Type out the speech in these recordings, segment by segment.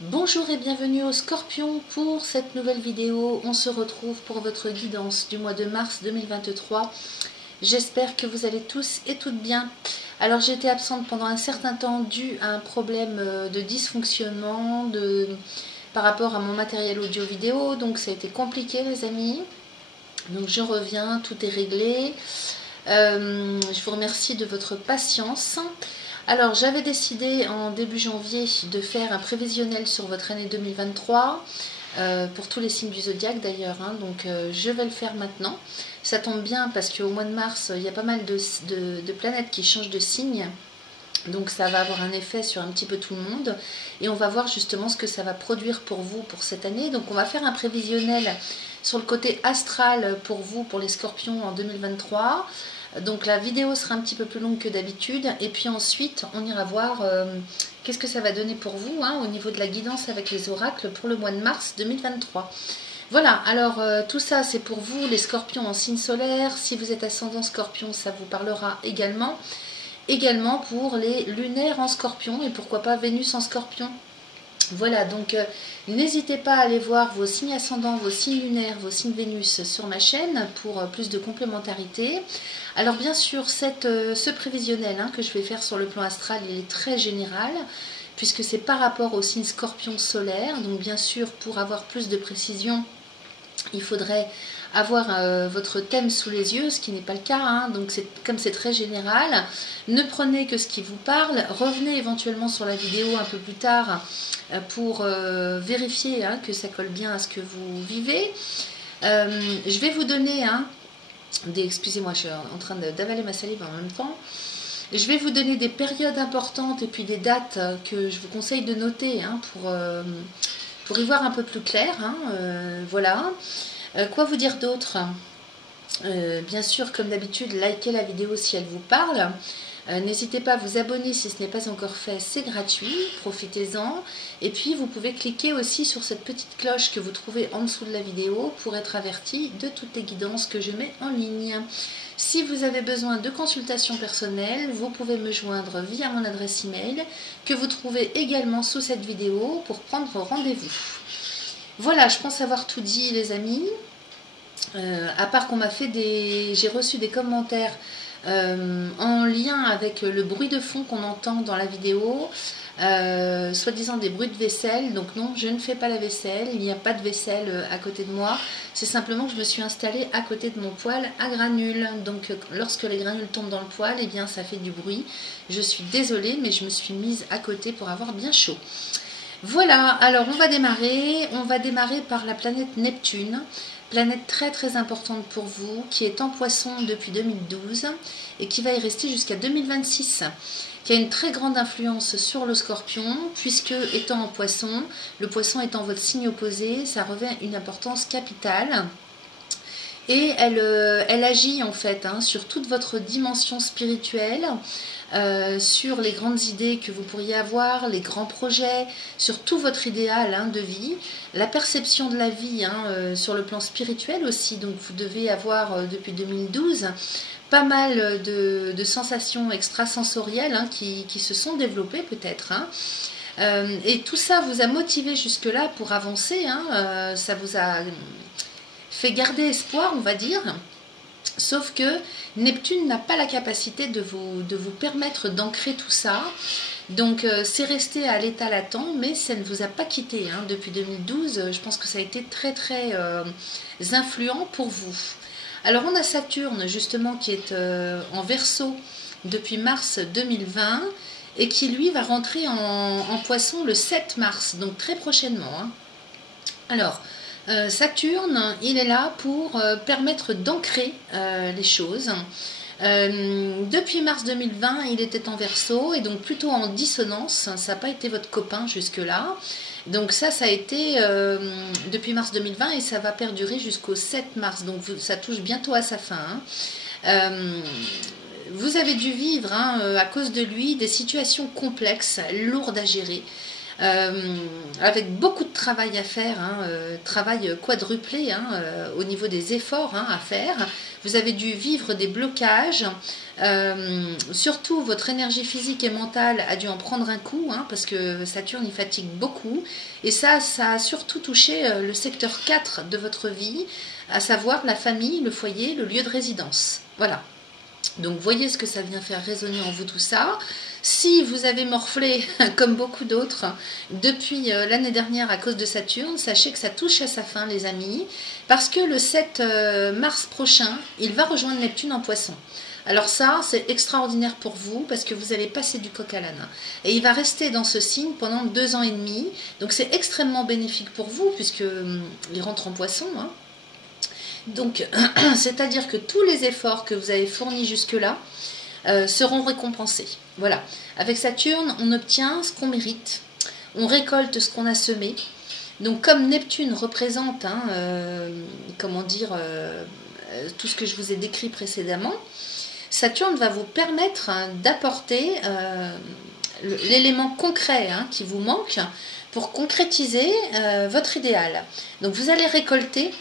Bonjour et bienvenue aux Scorpions pour cette nouvelle vidéo. On se retrouve pour votre guidance du mois de mars 2023. J'espère que vous allez tous et toutes bien. Alors j'ai été absente pendant un certain temps dû à un problème de dysfonctionnement par rapport à mon matériel audio-vidéo. Donc ça a été compliqué les amis. Donc je reviens, tout est réglé. Je vous remercie de votre patience. Alors j'avais décidé en début janvier de faire un prévisionnel sur votre année 2023 pour tous les signes du zodiaque d'ailleurs, donc je vais le faire maintenant. Ça tombe bien parce qu'au mois de mars il y a pas mal de planètes qui changent de signe, donc ça va avoir un effet sur un petit peu tout le monde et on va voir justement ce que ça va produire pour vous pour cette année. Donc on va faire un prévisionnel sur le côté astral pour vous, pour les Scorpions en 2023. Donc la vidéo sera un petit peu plus longue que d'habitude et puis ensuite on ira voir qu'est-ce que ça va donner pour vous au niveau de la guidance avec les oracles pour le mois de mars 2023. Voilà, alors tout ça c'est pour vous les Scorpions en signe solaire. Si vous êtes ascendant Scorpion, ça vous parlera également. Également pour les lunaires en Scorpion et pourquoi pas Vénus en Scorpion. Voilà, donc n'hésitez pas à aller voir vos signes ascendants, vos signes lunaires, vos signes Vénus sur ma chaîne pour plus de complémentarité. Alors bien sûr, ce prévisionnel que je vais faire sur le plan astral, il est très général, puisque c'est par rapport au signe Scorpion solaire. Donc bien sûr, pour avoir plus de précision, il faudrait avoir votre thème sous les yeux, ce qui n'est pas le cas, donc comme c'est très général, ne prenez que ce qui vous parle, revenez éventuellement sur la vidéo un peu plus tard pour vérifier que ça colle bien à ce que vous vivez. Je vais vous donner excusez-moi, je suis en train d'avaler ma salive en même temps. Je vais vous donner des périodes importantes et puis des dates que je vous conseille de noter pour y voir un peu plus clair. Voilà. Quoi vous dire d'autre? Bien sûr, comme d'habitude, likez la vidéo si elle vous parle. N'hésitez pas à vous abonner si ce n'est pas encore fait, c'est gratuit, profitez-en. Et puis vous pouvez cliquer aussi sur cette petite cloche que vous trouvez en dessous de la vidéo pour être averti de toutes les guidances que je mets en ligne. Si vous avez besoin de consultation personnelle, vous pouvez me joindre via mon adresse email que vous trouvez également sous cette vidéo pour prendre rendez-vous. Voilà, je pense avoir tout dit les amis. À part qu'on m'a fait j'ai reçu des commentaires en lien avec le bruit de fond qu'on entend dans la vidéo, soi-disant des bruits de vaisselle. Donc non, je ne fais pas la vaisselle, il n'y a pas de vaisselle à côté de moi. C'est simplement que je me suis installée à côté de mon poêle à granules. Donc lorsque les granules tombent dans le poêle, eh bien ça fait du bruit. Je suis désolée, mais je me suis mise à côté pour avoir bien chaud. Voilà, alors on va démarrer par la planète Neptune, planète très très importante pour vous, qui est en Poisson depuis 2012 et qui va y rester jusqu'à 2026, qui a une très grande influence sur le Scorpion, puisque étant en Poisson, le Poisson étant votre signe opposé, ça revêt une importance capitale. Et elle agit en fait sur toute votre dimension spirituelle, sur les grandes idées que vous pourriez avoir, les grands projets, sur tout votre idéal de vie, la perception de la vie sur le plan spirituel aussi. Donc vous devez avoir depuis 2012 pas mal de sensations extrasensorielles qui se sont développées peut-être. Et tout ça vous a motivé jusque-là pour avancer, ça vous a fait garder espoir, on va dire. Sauf que Neptune n'a pas la capacité de vous permettre d'ancrer tout ça. Donc c'est resté à l'état latent, mais ça ne vous a pas quitté depuis 2012. Je pense que ça a été très très influent pour vous. Alors on a Saturne justement qui est en Verseau depuis mars 2020 et qui lui va rentrer en Poisson le 7 mars, donc très prochainement. Alors Saturne, il est là pour permettre d'ancrer les choses. Depuis mars 2020, il était en Verseau et donc plutôt en dissonance. Ça n'a pas été votre copain jusque-là. Donc ça a été depuis mars 2020 et ça va perdurer jusqu'au 7 mars. Donc ça touche bientôt à sa fin. Vous avez dû vivre à cause de lui des situations complexes, lourdes à gérer. avec beaucoup de travail à faire, travail quadruplé au niveau des efforts à faire. Vous avez dû vivre des blocages, surtout votre énergie physique et mentale a dû en prendre un coup, parce que Saturne il fatigue beaucoup, et ça a surtout touché le secteur 4 de votre vie, à savoir la famille, le foyer, le lieu de résidence. Voilà. Donc voyez ce que ça vient faire résonner en vous tout ça. Si vous avez morflé, comme beaucoup d'autres, depuis l'année dernière à cause de Saturne, sachez que ça touche à sa fin les amis, parce que le 7 mars prochain, il va rejoindre Neptune en Poisson. Alors ça, c'est extraordinaire pour vous, parce que vous allez passer du coq à l'âne. Et il va rester dans ce signe pendant 2 ans et demi, donc c'est extrêmement bénéfique pour vous, puisqu'il rentre en Poisson, Donc, c'est-à-dire que tous les efforts que vous avez fournis jusque-là seront récompensés. Voilà. Avec Saturne, on obtient ce qu'on mérite. On récolte ce qu'on a semé. Donc, comme Neptune représente, comment dire, tout ce que je vous ai décrit précédemment, Saturne va vous permettre d'apporter l'élément concret qui vous manque pour concrétiser votre idéal. Donc, vous allez récolter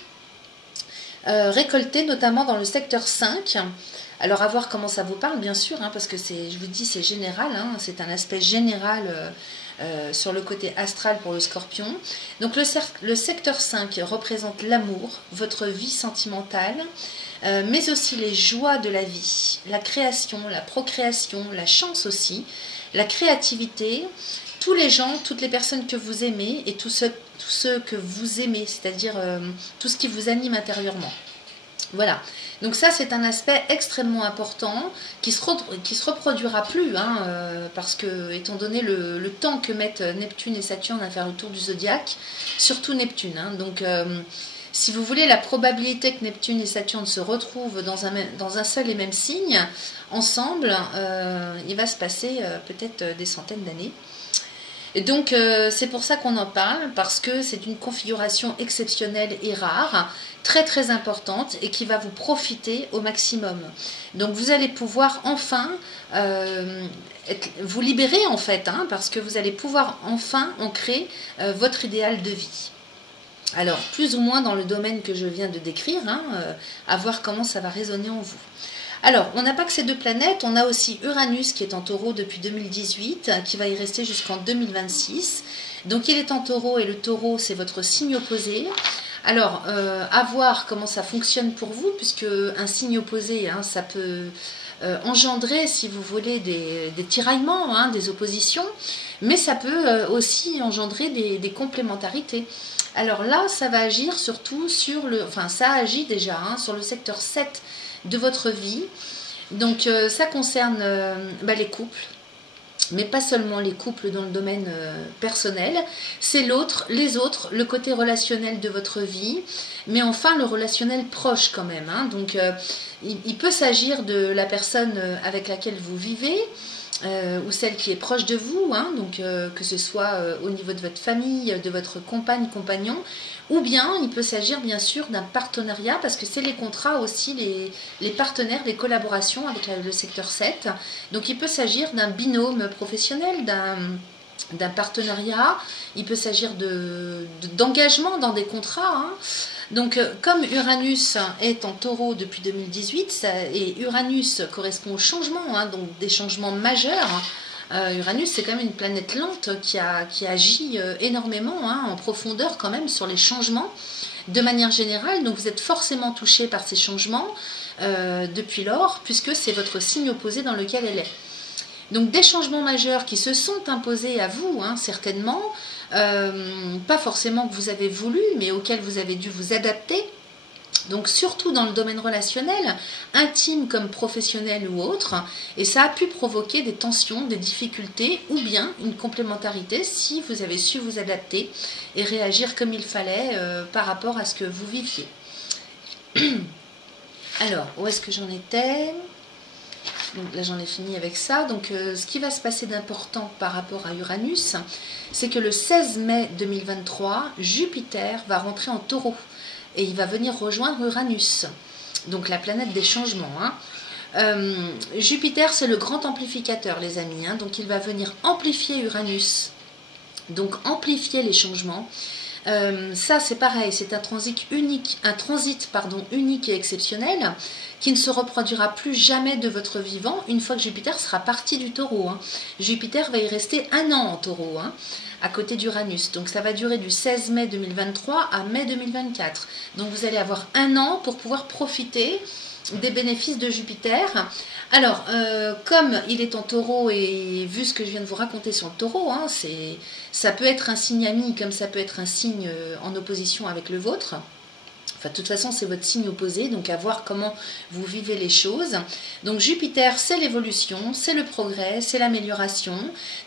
notamment dans le secteur 5. Alors à voir comment ça vous parle bien sûr, parce que je vous dis c'est général, c'est un aspect général sur le côté astral pour le Scorpion. Donc le secteur 5 représente l'amour, votre vie sentimentale, mais aussi les joies de la vie, la création, la procréation, la chance aussi, la créativité, tous les gens, toutes les personnes que vous aimez et tous ceux que vous aimez, c'est-à-dire tout ce qui vous anime intérieurement. Voilà, donc ça c'est un aspect extrêmement important qui se reproduira plus, parce que étant donné le temps que mettent Neptune et Saturne à faire le tour du zodiaque, surtout Neptune, donc si vous voulez, la probabilité que Neptune et Saturne se retrouvent dans un seul et même signe, ensemble, il va se passer peut-être des centaines d'années. Et donc c'est pour ça qu'on en parle, parce que c'est une configuration exceptionnelle et rare, très très importante et qui va vous profiter au maximum. Donc vous allez pouvoir enfin vous libérer en fait, parce que vous allez pouvoir enfin ancrer votre idéal de vie. Alors plus ou moins dans le domaine que je viens de décrire, à voir comment ça va résonner en vous. Alors, on n'a pas que ces 2 planètes, on a aussi Uranus qui est en taureau depuis 2018, qui va y rester jusqu'en 2026. Donc il est en taureau et le taureau c'est votre signe opposé. Alors, à voir comment ça fonctionne pour vous, puisque un signe opposé, ça peut engendrer, si vous voulez, des tiraillements, des oppositions, mais ça peut aussi engendrer des complémentarités. Alors là, ça va agir surtout sur ça agit déjà sur le secteur 7 de votre vie. Donc ça concerne les couples, mais pas seulement les couples dans le domaine personnel, c'est les autres, le côté relationnel de votre vie, mais enfin le relationnel proche quand même. Donc il peut s'agir de la personne avec laquelle vous vivez, ou celle qui est proche de vous, donc que ce soit au niveau de votre famille, de votre compagne, compagnon, ou bien il peut s'agir bien sûr d'un partenariat, parce que c'est les contrats aussi, les partenaires, les collaborations avec le secteur 7. Donc il peut s'agir d'un binôme professionnel, d'un partenariat, il peut s'agir d'engagement dans des contrats. Donc comme Uranus est en taureau depuis 2018, et Uranus correspond au changement, donc des changements majeurs. Uranus c'est quand même une planète lente qui agit énormément en profondeur quand même sur les changements de manière générale, donc vous êtes forcément touché par ces changements depuis lors, puisque c'est votre signe opposé dans lequel elle est. Donc des changements majeurs qui se sont imposés à vous, certainement, pas forcément que vous avez voulu, mais auxquels vous avez dû vous adapter. Donc surtout dans le domaine relationnel, intime comme professionnel ou autre, et ça a pu provoquer des tensions, des difficultés, ou bien une complémentarité si vous avez su vous adapter et réagir comme il fallait par rapport à ce que vous viviez. Alors, où est-ce que j'en étais ? Donc là j'en ai fini avec ça. Donc ce qui va se passer d'important par rapport à Uranus, c'est que le 16 mai 2023, Jupiter va rentrer en taureau et il va venir rejoindre Uranus, donc la planète des changements. Jupiter c'est le grand amplificateur les amis, donc il va venir amplifier Uranus Donc amplifier les changements. Ça c'est pareil, c'est un transit unique, unique et exceptionnel qui ne se reproduira plus jamais de votre vivant une fois que Jupiter sera parti du Taureau. Jupiter va y rester 1 an en Taureau, à côté d'Uranus. Donc ça va durer du 16 mai 2023 à mai 2024. Donc vous allez avoir 1 an pour pouvoir profiter des bénéfices de Jupiter. Alors, comme il est en Taureau, et vu ce que je viens de vous raconter sur le Taureau, ça peut être un signe ami comme ça peut être un signe en opposition avec le vôtre. Enfin, de toute façon, c'est votre signe opposé, donc à voir comment vous vivez les choses. Donc Jupiter, c'est l'évolution, c'est le progrès, c'est l'amélioration.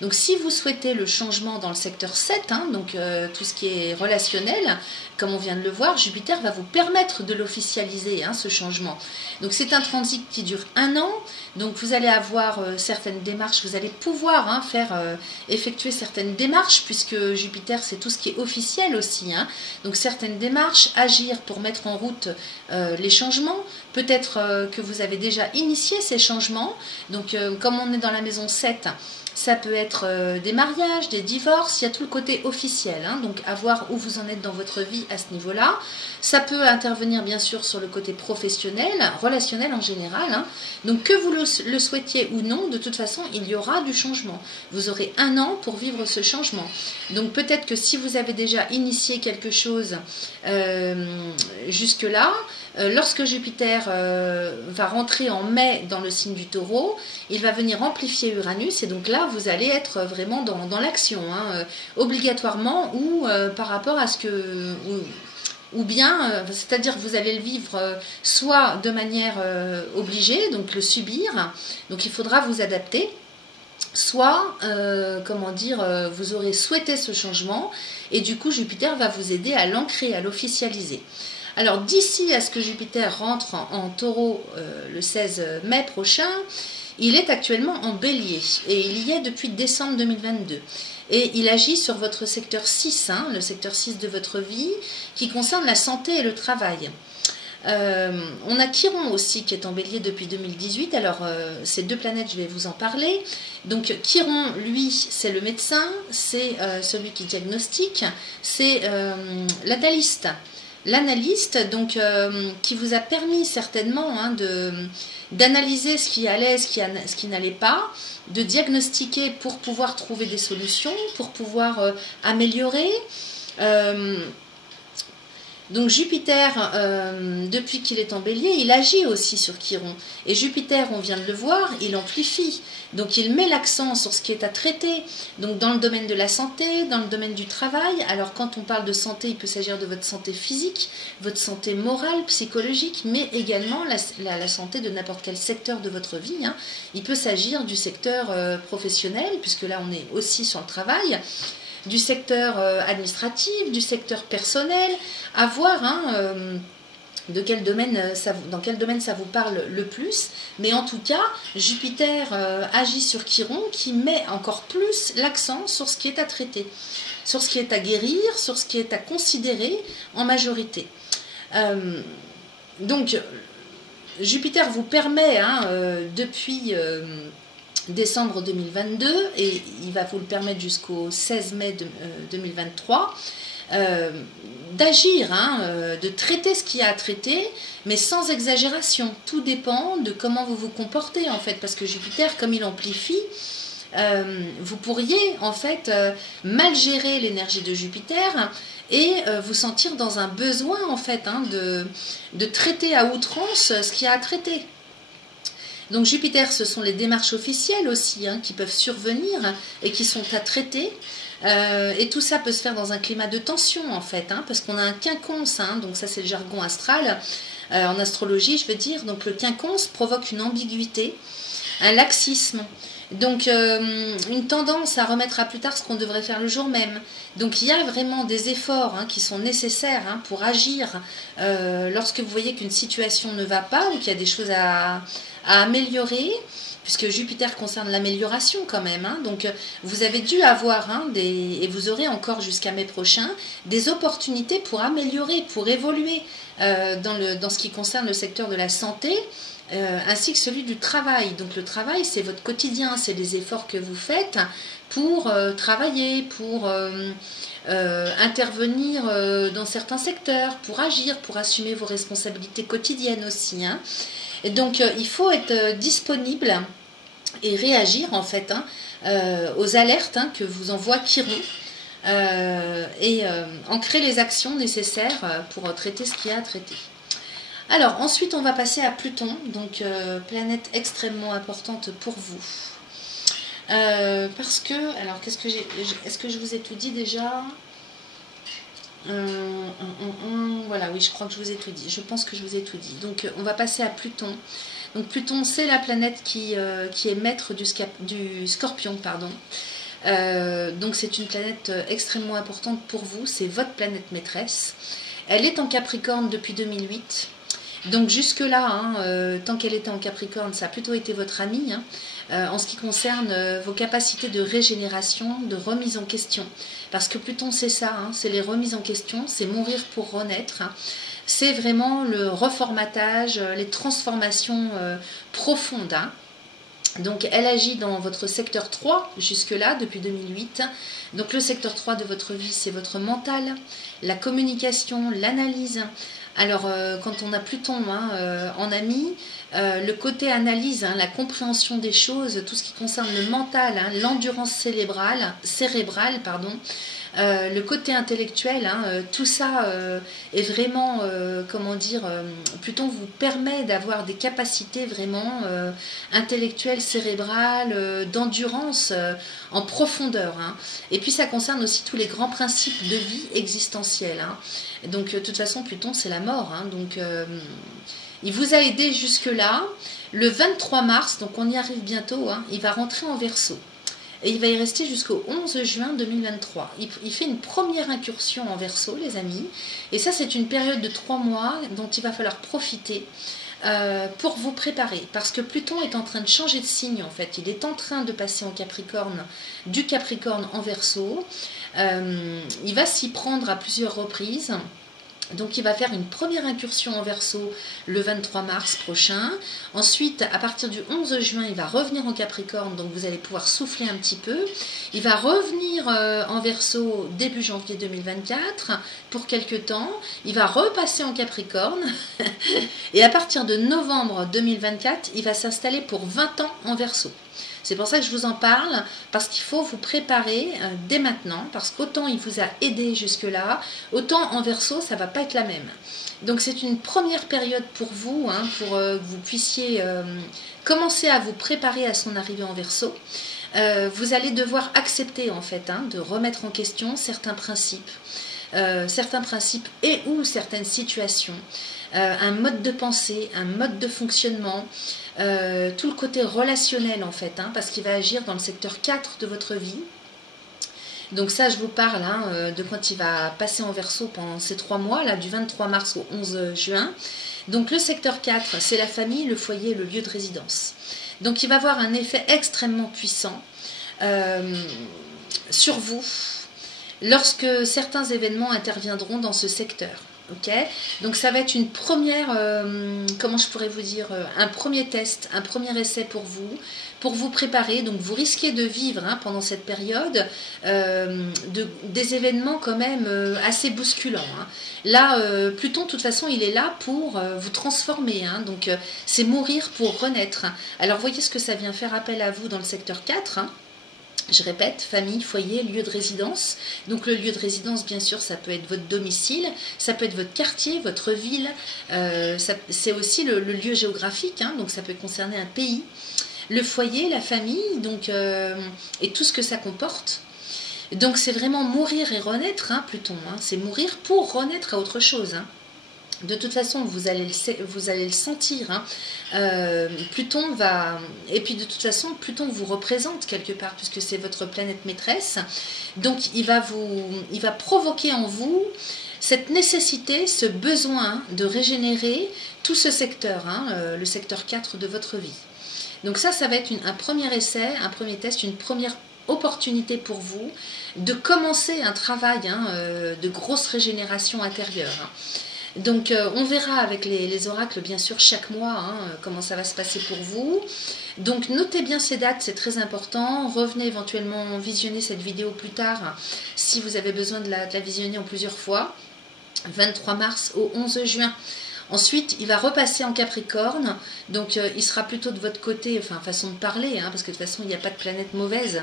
Donc si vous souhaitez le changement dans le secteur 7, donc tout ce qui est relationnel, comme on vient de le voir, Jupiter va vous permettre de l'officialiser, ce changement. Donc c'est un transit qui dure 1 an, donc vous allez avoir certaines démarches, vous allez pouvoir effectuer certaines démarches, puisque Jupiter, c'est tout ce qui est officiel aussi. Donc certaines démarches, agir pour mettre en route les changements. Peut-être que vous avez déjà initié ces changements. Donc comme on est dans la maison 7, ça peut être des mariages, des divorces, il y a tout le côté officiel, donc à voir où vous en êtes dans votre vie à ce niveau-là. Ça peut intervenir bien sûr sur le côté professionnel, relationnel en général. Donc que vous le souhaitiez ou non, de toute façon, il y aura du changement. Vous aurez 1 an pour vivre ce changement. Donc peut-être que si vous avez déjà initié quelque chose jusque-là, lorsque Jupiter va rentrer en mai dans le signe du Taureau, il va venir amplifier Uranus, et donc là vous allez être vraiment dans l'action, obligatoirement, ou par rapport à ce que... ou bien, c'est-à-dire que vous allez le vivre soit de manière obligée, donc le subir, donc il faudra vous adapter, soit, vous aurez souhaité ce changement, et du coup Jupiter va vous aider à l'ancrer, à l'officialiser. Alors d'ici à ce que Jupiter rentre en Taureau le 16 mai prochain, il est actuellement en Bélier, et il y est depuis décembre 2022. Et il agit sur votre secteur 6, le secteur 6 de votre vie, qui concerne la santé et le travail. On a Chiron aussi qui est en Bélier depuis 2018. Alors ces 2 planètes, je vais vous en parler. Donc Chiron, lui, c'est le médecin, c'est celui qui diagnostique, c'est l'analyste. L'analyste, donc, qui vous a permis certainement d'analyser ce qui allait, ce qui n'allait pas, de diagnostiquer pour pouvoir trouver des solutions, pour pouvoir améliorer. Donc Jupiter, depuis qu'il est en Bélier, il agit aussi sur Chiron. Et Jupiter, on vient de le voir, il amplifie. Donc il met l'accent sur ce qui est à traiter. Donc dans le domaine de la santé, dans le domaine du travail. Alors quand on parle de santé, il peut s'agir de votre santé physique, votre santé morale, psychologique, mais également la santé de n'importe quel secteur de votre vie. Il peut s'agir du secteur professionnel, puisque là on est aussi sur le travail, du secteur administratif, du secteur personnel, à voir dans quel domaine ça vous parle le plus. Mais en tout cas, Jupiter agit sur Chiron, qui met encore plus l'accent sur ce qui est à traiter, sur ce qui est à guérir, sur ce qui est à considérer en majorité. Donc, Jupiter vous permet, depuis... décembre 2022, et il va vous le permettre jusqu'au 16 mai 2023, d'agir, de traiter ce qu'il y a à traiter, mais sans exagération. Tout dépend de comment vous vous comportez, en fait, parce que Jupiter, comme il amplifie, vous pourriez, en fait, mal gérer l'énergie de Jupiter et vous sentir dans un besoin, en fait, de traiter à outrance ce qu'il y a à traiter. Donc Jupiter, ce sont les démarches officielles aussi qui peuvent survenir et qui sont à traiter. Et tout ça peut se faire dans un climat de tension en fait, parce qu'on a un quinconce, donc ça c'est le jargon astral, en astrologie je veux dire. Donc le quinconce provoque une ambiguïté, un laxisme. Donc une tendance à remettre à plus tard ce qu'on devrait faire le jour même. Donc il y a vraiment des efforts qui sont nécessaires pour agir lorsque vous voyez qu'une situation ne va pas ou qu'il y a des choses à améliorer, puisque Jupiter concerne l'amélioration quand même. Donc vous avez dû avoir et vous aurez encore jusqu'à mai prochain des opportunités pour améliorer, pour évoluer dans ce qui concerne le secteur de la santé, ainsi que celui du travail. Donc le travail, c'est votre quotidien, c'est les efforts que vous faites pour travailler, pour intervenir dans certains secteurs, pour agir, pour assumer vos responsabilités quotidiennes aussi. Hein. Et donc, il faut être disponible et réagir en fait aux alertes que vous envoie Chiron. Et ancrer les actions nécessaires pour traiter ce qu'il y a à traiter. Alors ensuite on va passer à Pluton, donc planète extrêmement importante pour vous. Parce que, alors est-ce que je vous ai tout dit déjà? Voilà, oui, je crois que je vous ai tout dit. Je pense que je vous ai tout dit. Donc on va passer à Pluton. Donc Pluton, c'est la planète qui est maître du Scorpion, pardon. Donc c'est une planète extrêmement importante pour vous, c'est votre planète maîtresse. Elle est en Capricorne depuis 2008. Donc jusque là, tant qu'elle était en Capricorne, ça a plutôt été votre amie, en ce qui concerne vos capacités de régénération, de remise en question. Parce que Pluton c'est ça, c'est les remises en question, c'est mourir pour renaître. C'est vraiment le reformatage, les transformations profondes. Donc elle agit dans votre secteur 3 jusque-là depuis 2008. Donc le secteur 3 de votre vie, c'est votre mental, la communication, l'analyse. Alors quand on a Pluton en ami, le côté analyse, la compréhension des choses, tout ce qui concerne le mental, l'endurance cérébrale, le côté intellectuel, tout ça est vraiment, comment dire, Pluton vous permet d'avoir des capacités vraiment intellectuelles, cérébrales, d'endurance en profondeur. Et puis ça concerne aussi tous les grands principes de vie existentielle. Donc de toute façon Pluton c'est la mort. Donc il vous a aidé jusque-là. Le 23 mars, donc on y arrive bientôt, il va rentrer en Verseau. Et il va y rester jusqu'au 11 juin 2023. Il fait une première incursion en Verseau, les amis. Et ça, c'est une période de 3 mois dont il va falloir profiter pour vous préparer. Parce que Pluton est en train de changer de signe, en fait. Il est en train de passer en Capricorne, du Capricorne en Verseau. Il va s'y prendre à plusieurs reprises. Donc il va faire une première incursion en Verseau le 23 mars prochain. Ensuite, à partir du 11 juin, il va revenir en Capricorne, donc vous allez pouvoir souffler un petit peu. Il va revenir en Verseau début janvier 2024 pour quelques temps. Il va repasser en Capricorne. Et à partir de novembre 2024, il va s'installer pour 20 ans en Verseau. C'est pour ça que je vous en parle, parce qu'il faut vous préparer dès maintenant, parce qu'autant il vous a aidé jusque-là, autant en Verseau, ça ne va pas être la même. Donc c'est une première période pour vous, pour que vous puissiez commencer à vous préparer à son arrivée en Verseau. Vous allez devoir accepter en fait de remettre en question certains principes et ou certaines situations, un mode de pensée, un mode de fonctionnement, tout le côté relationnel en fait, parce qu'il va agir dans le secteur 4 de votre vie. Donc ça, je vous parle de quand il va passer en Verseau pendant ces 3 mois, là, du 23 mars au 11 juin. Donc le secteur 4, c'est la famille, le foyer, le lieu de résidence. Donc il va avoir un effet extrêmement puissant sur vous lorsque certains événements interviendront dans ce secteur. Okay, donc ça va être une première, comment je pourrais vous dire, un premier test, un premier essai pour vous préparer. Donc vous risquez de vivre pendant cette période des événements quand même assez bousculants. Là, Pluton, de toute façon, il est là pour vous transformer. Donc c'est mourir pour renaître. Alors voyez ce que ça vient faire appel à vous dans le secteur 4. Je répète, famille, foyer, lieu de résidence. Donc le lieu de résidence, bien sûr, ça peut être votre domicile, ça peut être votre quartier, votre ville. C'est aussi le lieu géographique, donc ça peut concerner un pays. Le foyer, la famille, donc, et tout ce que ça comporte. Donc c'est vraiment mourir et renaître, Pluton. C'est mourir pour renaître à autre chose. De toute façon, vous allez le sentir. Pluton va... Et puis de toute façon, Pluton vous représente quelque part, puisque c'est votre planète maîtresse. Donc il va provoquer en vous cette nécessité, ce besoin de régénérer tout ce secteur, le secteur 4 de votre vie. Donc ça va être un premier essai, un premier test, une première opportunité pour vous de commencer un travail de grosse régénération intérieure. Donc on verra avec les oracles bien sûr chaque mois hein, comment ça va se passer pour vous. Donc notez bien ces dates, c'est très important. Revenez éventuellement visionner cette vidéo plus tard si vous avez besoin de la visionner en plusieurs fois. 23 mars au 11 juin. Ensuite, il va repasser en Capricorne, donc il sera plutôt de votre côté, enfin façon de parler, hein, parce que de toute façon il n'y a pas de planète mauvaise.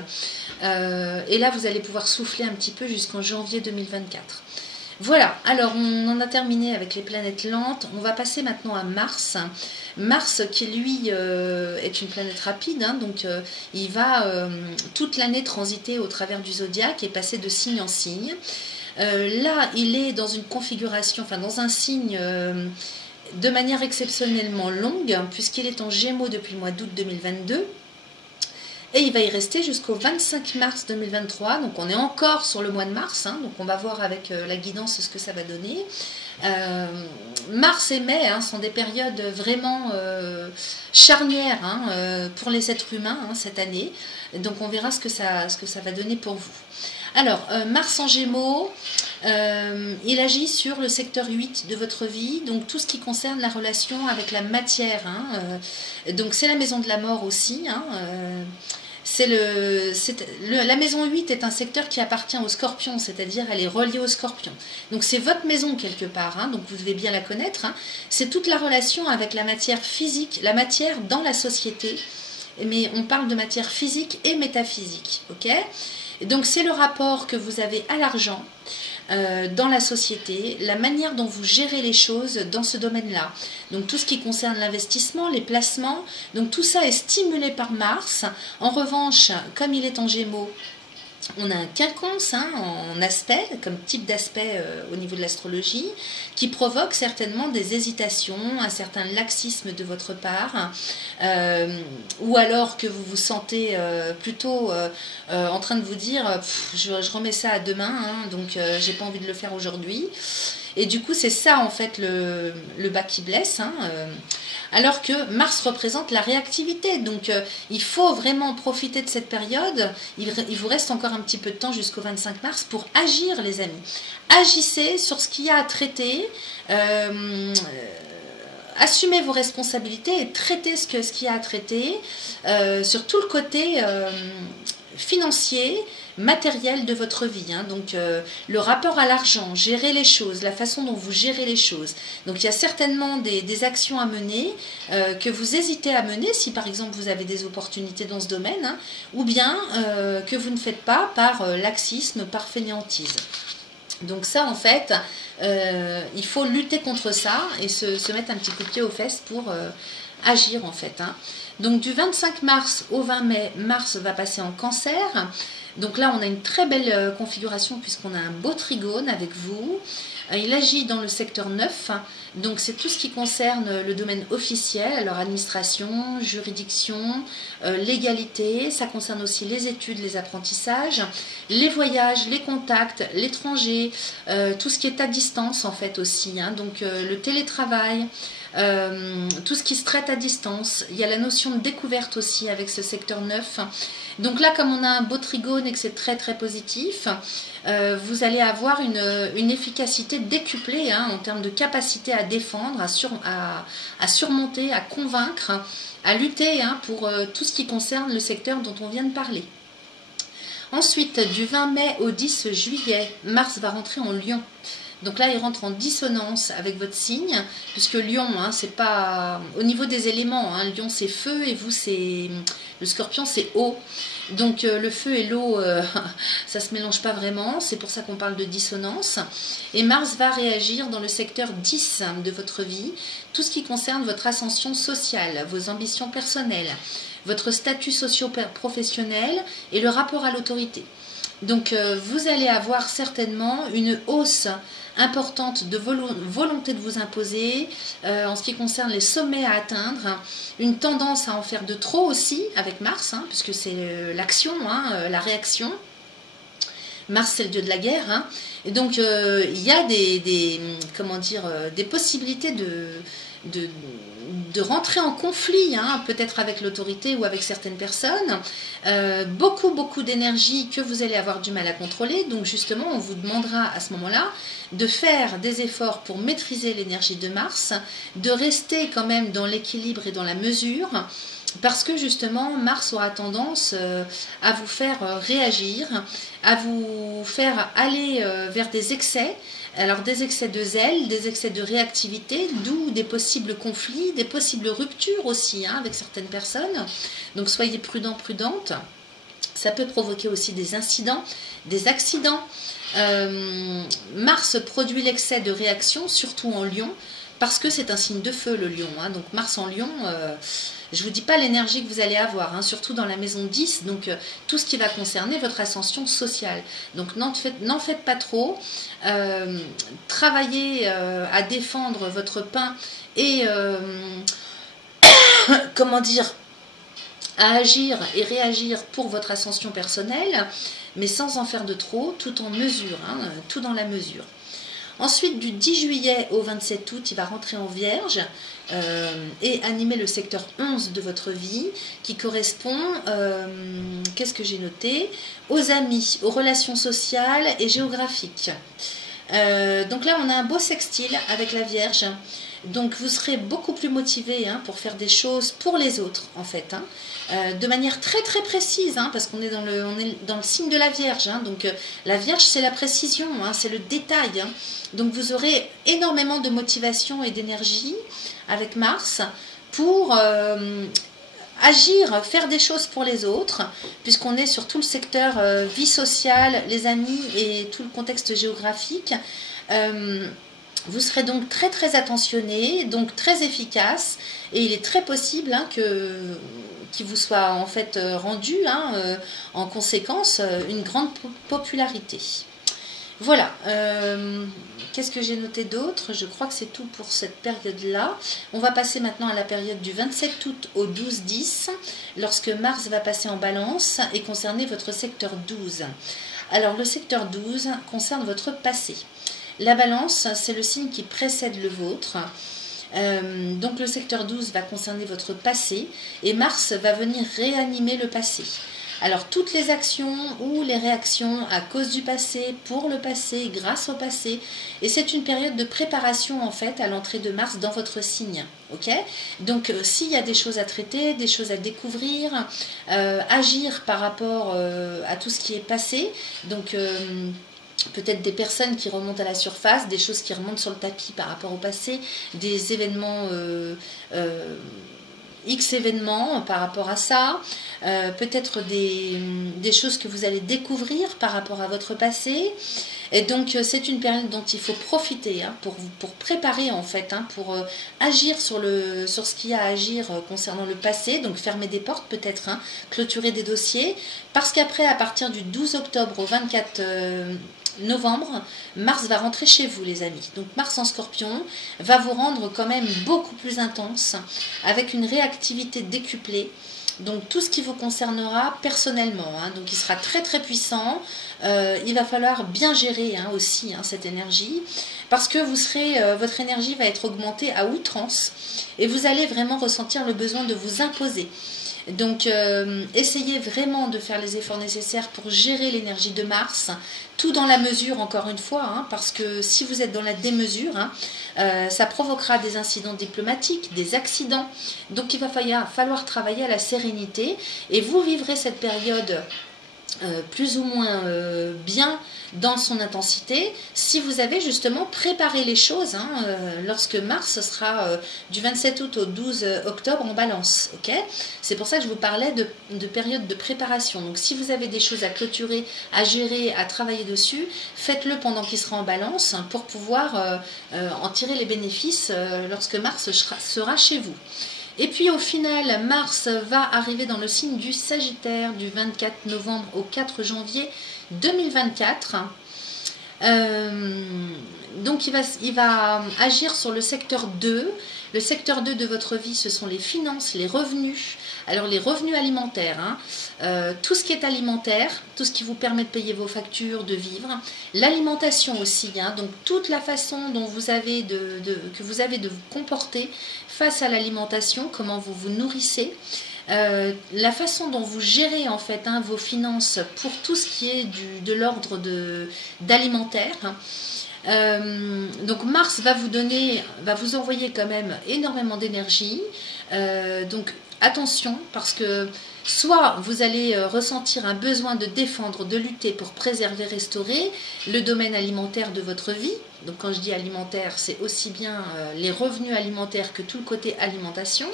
Et là, vous allez pouvoir souffler un petit peu jusqu'en janvier 2024. Voilà, alors on en a terminé avec les planètes lentes. On va passer maintenant à Mars. Mars qui lui est une planète rapide, hein, donc il va toute l'année transiter au travers du zodiaque et passer de signe en signe. Là, il est dans une configuration, enfin dans un signe de manière exceptionnellement longue, puisqu'il est en Gémeaux depuis le mois d'août 2022. Et il va y rester jusqu'au 25 mars 2023. Donc on est encore sur le mois de mars, hein, donc on va voir avec la guidance ce que ça va donner. Mars et mai hein, sont des périodes vraiment charnières hein, pour les êtres humains hein, cette année. Donc on verra ce que ça va donner pour vous. Alors, Mars en Gémeaux, il agit sur le secteur 8 de votre vie, donc tout ce qui concerne la relation avec la matière. Hein, donc c'est la maison de la mort aussi. Hein, la maison 8 est un secteur qui appartient au Scorpion, c'est-à-dire elle est reliée au Scorpion. Donc c'est votre maison quelque part, hein, donc vous devez bien la connaître. Hein. C'est toute la relation avec la matière physique, la matière dans la société, mais on parle de matière physique et métaphysique, ok ? Donc c'est le rapport que vous avez à l'argent dans la société, la manière dont vous gérez les choses dans ce domaine-là. Donc tout ce qui concerne l'investissement, les placements, donc tout ça est stimulé par Mars. En revanche, comme il est en Gémeaux, on a un quinconce hein, en aspect, comme type d'aspect au niveau de l'astrologie, qui provoque certainement des hésitations, un certain laxisme de votre part, ou alors que vous vous sentez plutôt en train de vous dire je remets ça à demain, hein, donc j'ai pas envie de le faire aujourd'hui. Et du coup, c'est ça en fait le bas qui blesse. Hein, alors que Mars représente la réactivité. Donc, il faut vraiment profiter de cette période. Il vous reste encore un petit peu de temps jusqu'au 25 mars pour agir, les amis. Agissez sur ce qu'il y a à traiter. Assumez vos responsabilités et traitez ce qu'il y a à traiter sur tout le côté financier, matériel de votre vie. Hein. Donc, le rapport à l'argent, gérer les choses, la façon dont vous gérez les choses. Donc, il y a certainement des actions à mener que vous hésitez à mener si, par exemple, vous avez des opportunités dans ce domaine, hein, ou bien que vous ne faites pas par laxisme, par fainéantise. Donc ça, en fait, il faut lutter contre ça et se mettre un petit coup de pied aux fesses pour agir, en fait. Hein. Donc, du 25 mars au 20 mai, Mars va passer en Cancer. Donc là, on a une très belle configuration puisqu'on a un beau trigone avec vous. Il agit dans le secteur 9, donc c'est tout ce qui concerne le domaine officiel, alors administration, juridiction, légalité, ça concerne aussi les études, les apprentissages, les voyages, les contacts, l'étranger, tout ce qui est à distance en fait aussi, hein, donc le télétravail, tout ce qui se traite à distance. Il y a la notion de découverte aussi avec ce secteur 9. Donc là, comme on a un beau trigone et que c'est très très positif, vous allez avoir une efficacité décuplée hein, en termes de capacité à défendre, à surmonter, à convaincre, à lutter hein, pour tout ce qui concerne le secteur dont on vient de parler. Ensuite, du 20 mai au 10 juillet, Mars va rentrer en Lion. Donc là, il rentre en dissonance avec votre signe, puisque Lion, hein, c'est pas au niveau des éléments. Hein, Lion, c'est feu et vous, c'est le Scorpion, c'est eau. Donc le feu et l'eau, ça se mélange pas vraiment. C'est pour ça qu'on parle de dissonance. Et Mars va réagir dans le secteur 10 de votre vie, tout ce qui concerne votre ascension sociale, vos ambitions personnelles, votre statut socio-professionnel et le rapport à l'autorité. Donc vous allez avoir certainement une hausse importante de volonté de vous imposer en ce qui concerne les sommets à atteindre, une tendance à en faire de trop aussi avec Mars, hein, puisque c'est l'action, hein, la réaction. Mars, c'est le dieu de la guerre. Hein. Et donc, il y a des possibilités de rentrer en conflit, hein, peut-être avec l'autorité ou avec certaines personnes. Beaucoup d'énergie que vous allez avoir du mal à contrôler. Donc justement, on vous demandera à ce moment-là de faire des efforts pour maîtriser l'énergie de Mars, de rester quand même dans l'équilibre et dans la mesure, parce que justement Mars aura tendance à vous faire réagir, à vous faire aller vers des excès. Alors des excès de zèle, des excès de réactivité, d'où des possibles conflits, des possibles ruptures aussi, hein, avec certaines personnes. Donc soyez prudents, prudentes. Ça peut provoquer aussi des incidents, des accidents. Mars produit l'excès de réaction, surtout en Lion, parce que c'est un signe de feu, le Lion. Hein. Donc Mars en Lion, je ne vous dis pas l'énergie que vous allez avoir, hein, surtout dans la maison 10, donc tout ce qui va concerner votre ascension sociale. Donc n'en faites pas trop. Travaillez à défendre votre pain et, comment dire, à agir et réagir pour votre ascension personnelle, mais sans en faire de trop, tout en mesure, hein, tout dans la mesure. Ensuite, du 10 juillet au 27 août, il va rentrer en Vierge et animer le secteur 11 de votre vie, qui correspond, qu'est-ce que j'ai noté, aux amis, aux relations sociales et géographiques. Donc là, on a un beau sextile avec la Vierge. Donc vous serez beaucoup plus motivé, hein, pour faire des choses pour les autres, en fait, hein, de manière très précise, hein, parce qu'on est dans le signe de la Vierge, hein, donc la Vierge c'est la précision, hein, c'est le détail, hein, donc vous aurez énormément de motivation et d'énergie avec Mars pour agir, faire des choses pour les autres, puisqu'on est sur tout le secteur vie sociale, les amis et tout le contexte géographique. Vous serez donc très attentionné, donc très efficace, et il est très possible, hein, qu'il vous soit en fait rendu, hein, en conséquence une grande popularité. Voilà, qu'est-ce que j'ai noté d'autre? Je crois que c'est tout pour cette période-là. On va passer maintenant à la période du 27 août au 12-10, lorsque Mars va passer en Balance et concerner votre secteur 12. Alors le secteur 12 concerne votre passé. La Balance, c'est le signe qui précède le vôtre. Donc le secteur 12 va concerner votre passé et Mars va venir réanimer le passé. Alors toutes les actions ou les réactions à cause du passé, pour le passé, grâce au passé, et c'est une période de préparation en fait à l'entrée de Mars dans votre signe. Ok, donc s'il y a des choses à traiter, des choses à découvrir, agir par rapport à tout ce qui est passé, donc peut-être des personnes qui remontent à la surface, des choses qui remontent sur le tapis par rapport au passé, des événements, X événements par rapport à ça, peut-être des choses que vous allez découvrir par rapport à votre passé. Et donc c'est une période dont il faut profiter, hein, pour préparer en fait, hein, pour agir sur ce qu'il y a à agir concernant le passé, donc fermer des portes peut-être, hein, clôturer des dossiers, parce qu'après à partir du 12 octobre au 24 novembre, Mars va rentrer chez vous les amis. Donc Mars en Scorpion va vous rendre quand même beaucoup plus intense, avec une réactivité décuplée. Donc tout ce qui vous concernera personnellement, hein, donc il sera très puissant. Il va falloir bien gérer, hein, aussi, hein, cette énergie, parce que votre énergie va être augmentée à outrance et vous allez vraiment ressentir le besoin de vous imposer. Donc essayez vraiment de faire les efforts nécessaires pour gérer l'énergie de Mars, tout dans la mesure encore une fois, hein, parce que si vous êtes dans la démesure, hein, ça provoquera des incidents diplomatiques, des accidents. Donc il va falloir travailler à la sérénité et vous vivrez cette période plus ou moins bien dans son intensité si vous avez justement préparé les choses, hein, lorsque Mars sera du 27 août au 12 octobre en Balance. Ok, c'est pour ça que je vous parlais de période de préparation. Donc si vous avez des choses à clôturer, à gérer, à travailler dessus, faites-le pendant qu'il sera en Balance pour pouvoir en tirer les bénéfices lorsque Mars sera chez vous. Et puis au final, Mars va arriver dans le signe du Sagittaire du 24 novembre au 4 janvier 2024. donc il va agir sur le secteur 2. Le secteur 2 de votre vie, ce sont les finances, les revenus. Alors les revenus alimentaires, hein, tout ce qui est alimentaire, tout ce qui vous permet de payer vos factures, de vivre. L'alimentation aussi, hein, donc toute la façon dont vous avez que vous avez de vous comporter face à l'alimentation, comment vous vous nourrissez. La façon dont vous gérez en fait hein, vos finances pour tout ce qui est de l'ordre d'alimentaire. Donc Mars va vous envoyer quand même énormément d'énergie. Donc attention, parce que soit vous allez ressentir un besoin de défendre, de lutter pour préserver, restaurer le domaine alimentaire de votre vie. Donc quand je dis alimentaire, c'est aussi bien les revenus alimentaires que tout le côté alimentation.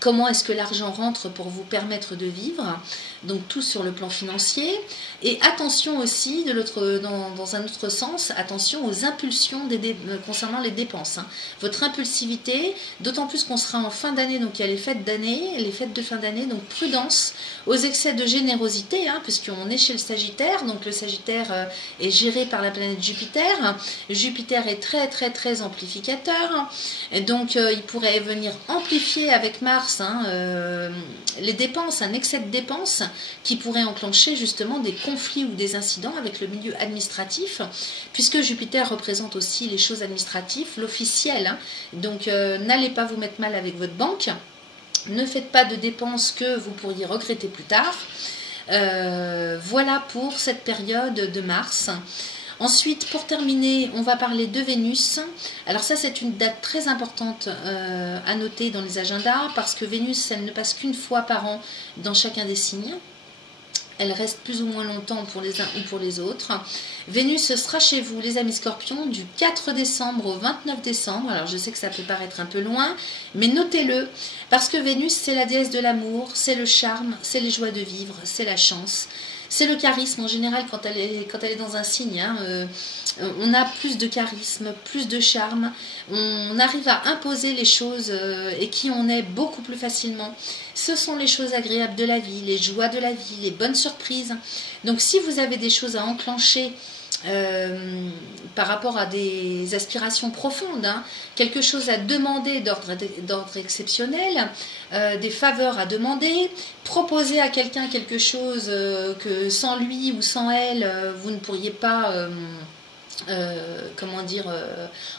Comment est-ce que l'argent rentre pour vous permettre de vivre? Donc tout sur le plan financier. Et attention aussi, dans un autre sens, attention aux impulsions concernant les dépenses. Hein. Votre impulsivité, d'autant plus qu'on sera en fin d'année, donc il y a les fêtes de fin d'année, donc prudence aux excès de générosité, hein, puisqu'on est chez le Sagittaire. Donc le Sagittaire est géré par la planète Jupiter. Jupiter est très très très amplificateur. Et donc il pourrait venir amplifier avec Mars les dépenses, un excès de dépenses qui pourrait enclencher justement des conflits ou des incidents avec le milieu administratif, puisque Jupiter représente aussi les choses administratives, l'officiel. Hein. Donc n'allez pas vous mettre mal avec votre banque, ne faites pas de dépenses que vous pourriez regretter plus tard. Voilà pour cette période de Mars. Ensuite, pour terminer, on va parler de Vénus. Alors ça, c'est une date très importante à noter dans les agendas, parce que Vénus, elle ne passe qu'une fois par an dans chacun des signes. Elle reste plus ou moins longtemps pour les uns ou pour les autres. Vénus sera chez vous, les amis scorpions, du 4 décembre au 29 décembre. Alors je sais que ça peut paraître un peu loin, mais notez-le, parce que Vénus, c'est la déesse de l'amour, c'est le charme, c'est les joies de vivre, c'est la chance. C'est le charisme en général quand elle est dans un signe. Hein, on a plus de charisme, plus de charme. On arrive à imposer les choses et qui on est beaucoup plus facilement. Ce sont les choses agréables de la vie, les joies de la vie, les bonnes surprises. Donc si vous avez des choses à enclencher par rapport à des aspirations profondes, hein, quelque chose à demander d'ordre exceptionnel, des faveurs à demander, proposer à quelqu'un quelque chose que sans lui ou sans elle, vous ne pourriez pas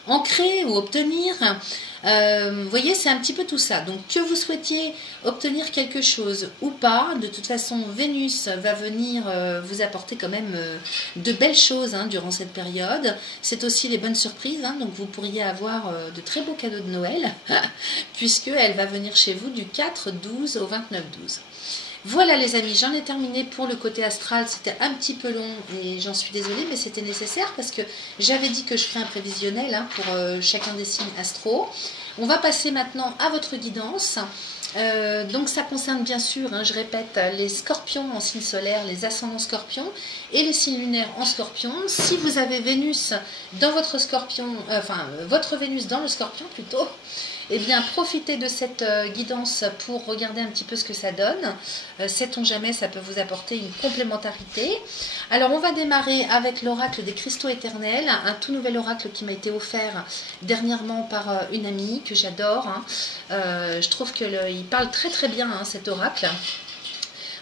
ancrer ou obtenir. Vous voyez, c'est un petit peu tout ça. Donc que vous souhaitiez obtenir quelque chose ou pas, de toute façon Vénus va venir vous apporter quand même de belles choses hein, durant cette période. C'est aussi les bonnes surprises, hein, donc vous pourriez avoir de très beaux cadeaux de Noël puisqu'elle va venir chez vous du 4-12 au 29-12. Voilà les amis, j'en ai terminé pour le côté astral. C'était un petit peu long et j'en suis désolée, mais c'était nécessaire parce que j'avais dit que je ferais un prévisionnel hein, pour chacun des signes astro. On va passer maintenant à votre guidance. Donc ça concerne bien sûr, hein, je répète, les scorpions en signe solaire, les ascendants scorpions et les signes lunaires en scorpion. Si vous avez Vénus dans votre scorpion, votre Vénus dans le scorpion plutôt, eh bien profitez de cette guidance pour regarder un petit peu ce que ça donne. Sait-on jamais, ça peut vous apporter une complémentarité. Alors on va démarrer avec l'oracle des cristaux éternels, un tout nouvel oracle qui m'a été offert dernièrement par une amie que j'adore. Hein. Je trouve qu'il parle très très bien hein, cet oracle.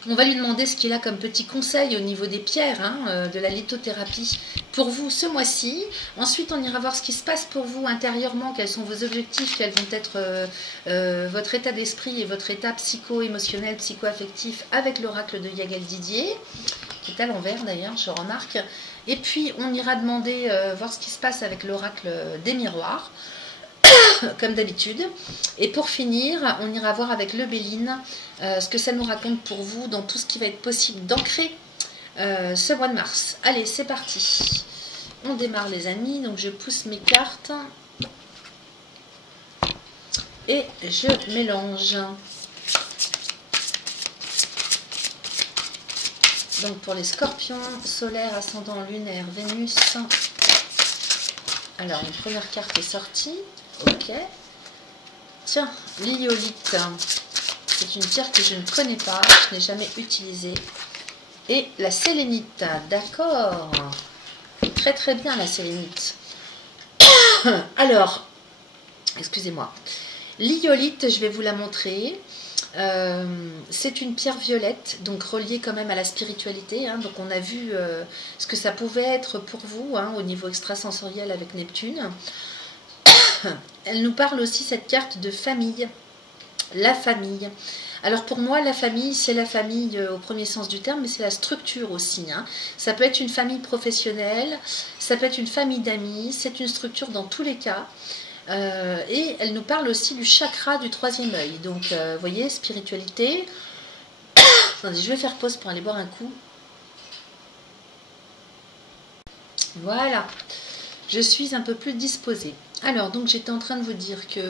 On va lui demander ce qu'il a comme petit conseil au niveau des pierres, hein, de la lithothérapie pour vous ce mois-ci. Ensuite, on ira voir ce qui se passe pour vous intérieurement, quels sont vos objectifs, quels vont être votre état d'esprit et votre état psycho-émotionnel, psycho-affectif avec l'oracle de Yagal Didier, qui est à l'envers d'ailleurs, je remarque. Et puis, on ira demander, voir ce qui se passe avec l'oracle des miroirs, comme d'habitude. Et pour finir, on ira voir avec le Béline ce que ça nous raconte pour vous dans tout ce qui va être possible d'ancrer ce mois de mars. Allez, c'est parti. On démarre les amis. Donc je pousse mes cartes et je mélange. Donc pour les scorpions, solaire, ascendant, lunaire, Vénus. Alors une première carte est sortie. Ok. Tiens, l'iolite. C'est une pierre que je ne connais pas, je n'ai jamais utilisée. Et la sélénite, d'accord. Très très bien la sélénite. Alors, excusez-moi. L'iolite, je vais vous la montrer. C'est une pierre violette, donc reliée quand même à la spiritualité. Hein. Donc on a vu ce que ça pouvait être pour vous hein, au niveau extrasensoriel avec Neptune. Elle nous parle aussi, cette carte, de famille. La famille. Alors pour moi, la famille, c'est la famille au premier sens du terme, mais c'est la structure aussi. Hein. Ça peut être une famille professionnelle, ça peut être une famille d'amis, c'est une structure dans tous les cas. Et elle nous parle aussi du chakra du troisième œil. Donc, vous voyez, spiritualité. Attendez, je vais faire pause pour aller boire un coup. Voilà. Je suis un peu plus disposée. Alors, donc, j'étais en train de vous dire que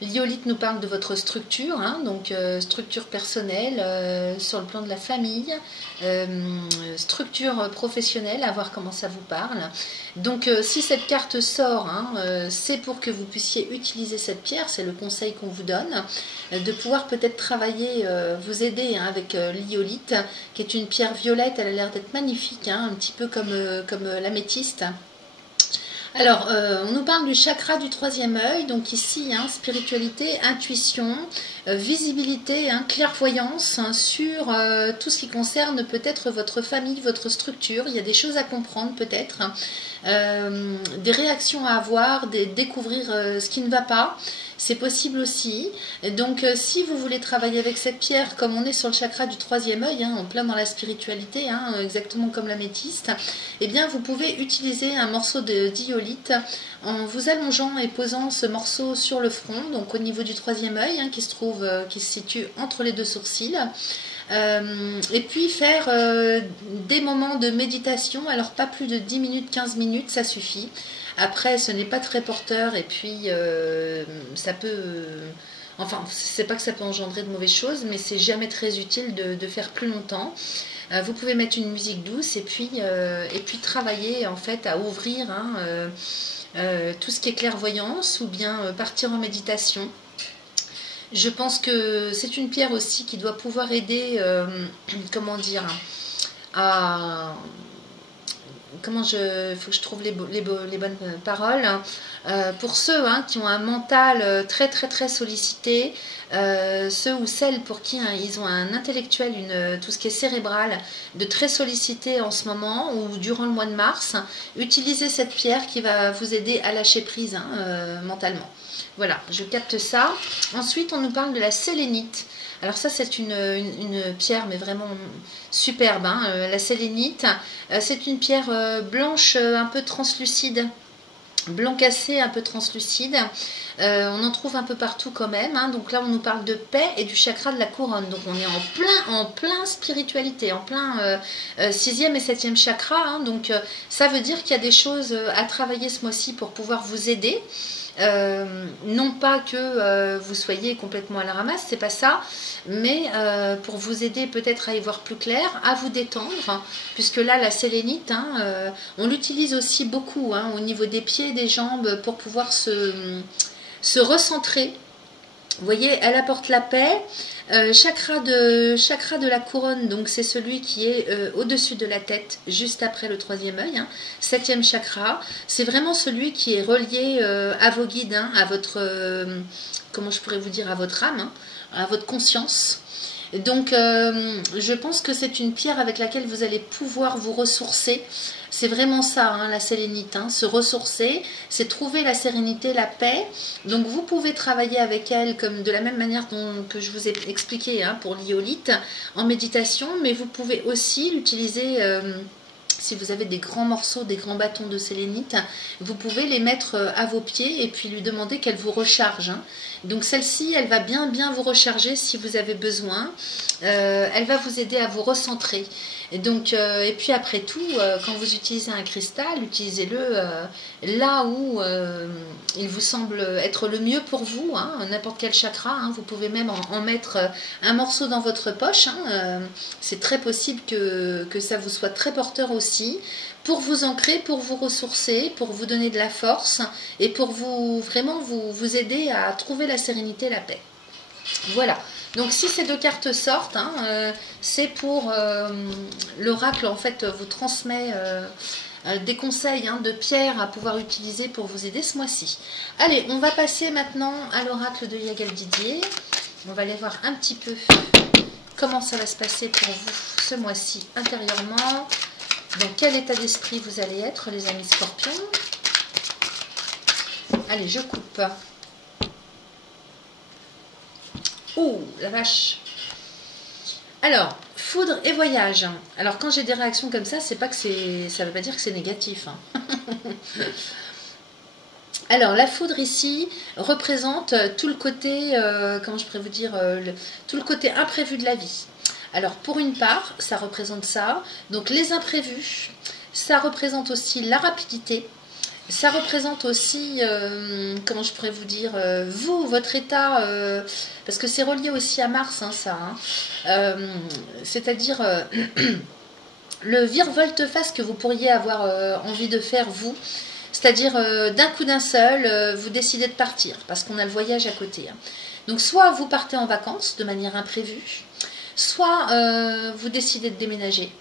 l'iolite nous parle de votre structure, hein, donc structure personnelle sur le plan de la famille, structure professionnelle, à voir comment ça vous parle. Donc si cette carte sort, hein, c'est pour que vous puissiez utiliser cette pierre, c'est le conseil qu'on vous donne, de pouvoir peut-être travailler, vous aider hein, avec l'iolite, qui est une pierre violette, elle a l'air d'être magnifique, hein, un petit peu comme l'améthyste. Alors, on nous parle du chakra du troisième œil, donc ici, hein, spiritualité, intuition, visibilité, hein, clairvoyance hein, sur tout ce qui concerne peut-être votre famille, votre structure. Il y a des choses à comprendre peut-être, hein, des réactions à avoir, découvrir ce qui ne va pas. C'est possible aussi. Donc, si vous voulez travailler avec cette pierre, comme on est sur le chakra du troisième œil, hein, en plein dans la spiritualité, hein, exactement comme l'améthyste, eh bien, vous pouvez utiliser un morceau d'iolite en vous allongeant et posant ce morceau sur le front, donc au niveau du troisième œil, hein, qui se situe entre les deux sourcils. Et puis faire des moments de méditation, alors pas plus de 10 minutes, 15 minutes, ça suffit. Après, ce n'est pas très porteur et puis ça peut... enfin, c'est pas que ça peut engendrer de mauvaises choses, mais c'est jamais très utile de faire plus longtemps. Vous pouvez mettre une musique douce et puis travailler en fait à ouvrir hein, tout ce qui est clairvoyance ou bien partir en méditation. Je pense que c'est une pierre aussi qui doit pouvoir aider, comment dire, à... il faut que je trouve les bonnes paroles. Pour ceux hein, qui ont un mental très très très sollicité, ceux ou celles pour qui hein, ils ont un intellectuel, tout ce qui est cérébral, de très sollicité en ce moment ou durant le mois de mars, utilisez cette pierre qui va vous aider à lâcher prise hein, mentalement. Voilà, je capte ça. Ensuite, on nous parle de la sélénite. Alors ça, c'est une pierre, mais vraiment superbe. Hein. La sélénite, c'est une pierre blanche un peu translucide. Blanc cassé, un peu translucide. On en trouve un peu partout quand même. Hein. Donc là, on nous parle de paix et du chakra de la couronne. Donc on est en plein spiritualité, en plein 6e et 7e chakra. Hein. Donc ça veut dire qu'il y a des choses à travailler ce mois-ci pour pouvoir vous aider. Non pas que vous soyez complètement à la ramasse, c'est pas ça, mais pour vous aider peut-être à y voir plus clair, à vous détendre, hein, puisque là la sélénite, hein, on l'utilise aussi beaucoup hein, au niveau des pieds, des jambes, pour pouvoir se recentrer. Vous voyez, elle apporte la paix. Chakra de la couronne, donc c'est celui qui est au-dessus de la tête, juste après le troisième œil, hein, 7e chakra. C'est vraiment celui qui est relié à vos guides, hein, à votre, comment je pourrais vous dire, à votre âme, hein, à votre conscience. Donc, je pense que c'est une pierre avec laquelle vous allez pouvoir vous ressourcer. C'est vraiment ça, hein, la sélénite, hein, se ressourcer, c'est trouver la sérénité, la paix. Donc, vous pouvez travailler avec elle comme de la même manière que je vous ai expliqué hein, pour l'iolite en méditation, mais vous pouvez aussi l'utiliser... si vous avez des grands morceaux, des grands bâtons de sélénite, vous pouvez les mettre à vos pieds et puis lui demander qu'elle vous recharge. Hein. Donc celle-ci, elle va bien vous recharger si vous avez besoin. Elle va vous aider à vous recentrer. Et donc, et puis après tout, quand vous utilisez un cristal, utilisez-le là où il vous semble être le mieux pour vous, hein, n'importe quel chakra. Hein, vous pouvez même en mettre un morceau dans votre poche. Hein, c'est très possible que ça vous soit très porteur aussi, pour vous ancrer, pour vous ressourcer, pour vous donner de la force et pour vraiment vous aider à trouver la sérénité, la paix. Voilà. Donc si ces deux cartes sortent, hein, c'est pour l'oracle en fait vous transmet des conseils de pierres à pouvoir utiliser pour vous aider ce mois-ci. Allez, on va passer maintenant à l'oracle de Yagal Didier. On va aller voir un petit peu comment ça va se passer pour vous ce mois-ci intérieurement. Dans quel état d'esprit vous allez être, les amis scorpions. Allez, je coupe. Oh, la vache. Alors, foudre et voyage. Alors, quand j'ai des réactions comme ça, c'est pas que ça veut pas dire que c'est négatif. Alors, la foudre ici représente tout le côté, comment je pourrais vous dire, tout le côté imprévu de la vie. Alors, pour une part, ça représente ça. Donc, les imprévus, ça représente aussi la rapidité. Ça représente aussi, comment je pourrais vous dire, vous, votre état, parce que c'est relié aussi à Mars, ça. C'est-à-dire le virevolte-face que vous pourriez avoir envie de faire, vous. C'est-à-dire, d'un coup d'un seul, vous décidez de partir, parce qu'on a le voyage à côté. Donc, soit vous partez en vacances de manière imprévue, soit vous décidez de déménager.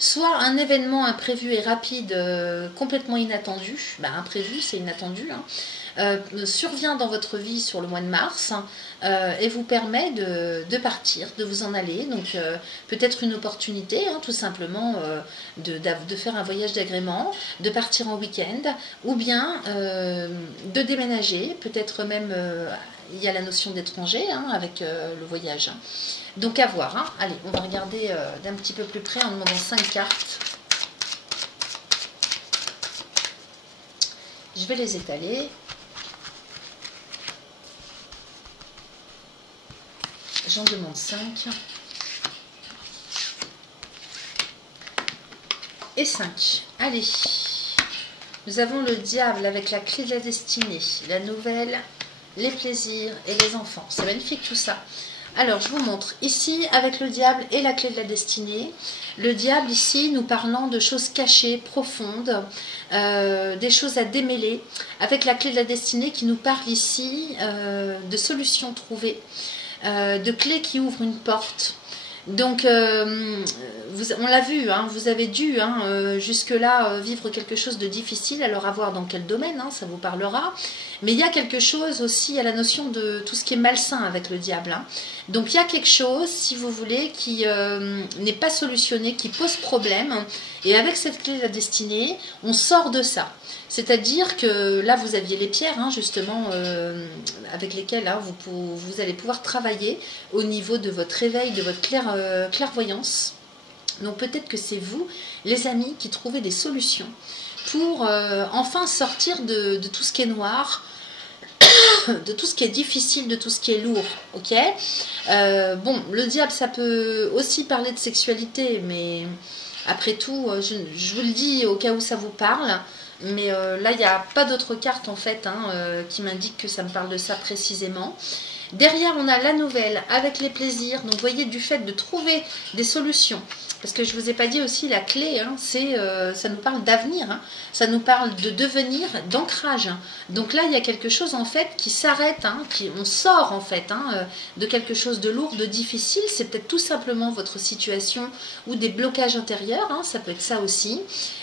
Soit un événement imprévu et rapide, complètement inattendu, imprévu c'est inattendu, survient dans votre vie sur le mois de mars et vous permet de partir, de vous en aller. Donc peut-être une opportunité, tout simplement, de faire un voyage d'agrément, de partir en week-end, ou bien de déménager, peut-être même, il y a la notion d'étranger avec le voyage. Donc à voir. Allez, on va regarder d'un petit peu plus près en demandant 5 cartes. Je vais les étaler. J'en demande 5. Et 5. Allez. Nous avons le diable avec la clé de la destinée, la nouvelle, les plaisirs et les enfants. C'est magnifique tout ça. Alors, je vous montre ici avec le diable et la clé de la destinée. Le diable ici nous parlant de choses cachées, profondes, des choses à démêler. Avec la clé de la destinée qui nous parle ici de solutions trouvées, de clés qui ouvrent une porte. Donc, on l'a vu, vous avez dû jusque-là vivre quelque chose de difficile, alors à voir dans quel domaine, ça vous parlera. Mais il y a quelque chose aussi à la notion de tout ce qui est malsain avec le diable. Donc, il y a quelque chose, si vous voulez, qui n'est pas solutionné, qui pose problème. Et avec cette clé de la destinée, on sort de ça. C'est-à-dire que là, vous aviez les pierres, justement, avec lesquelles vous allez pouvoir travailler au niveau de votre réveil, de votre clairvoyance. Donc peut-être que c'est vous, les amis, qui trouvez des solutions pour enfin sortir de tout ce qui est noir, de tout ce qui est difficile, de tout ce qui est lourd. Ok. Bon, le diable, ça peut aussi parler de sexualité, mais après tout, je vous le dis au cas où ça vous parle. Mais là, il n'y a pas d'autres cartes en fait qui m'indiquent que ça me parle de ça précisément. Derrière, on a la nouvelle avec les plaisirs. Donc, vous voyez, du fait de trouver des solutions. Parce que je ne vous ai pas dit aussi, la clé, ça nous parle d'avenir. Ça nous parle de devenir, d'ancrage. Donc là, il y a quelque chose en fait qui s'arrête. On sort en fait de quelque chose de lourd, de difficile. C'est peut-être tout simplement votre situation ou des blocages intérieurs. Ça peut être ça aussi.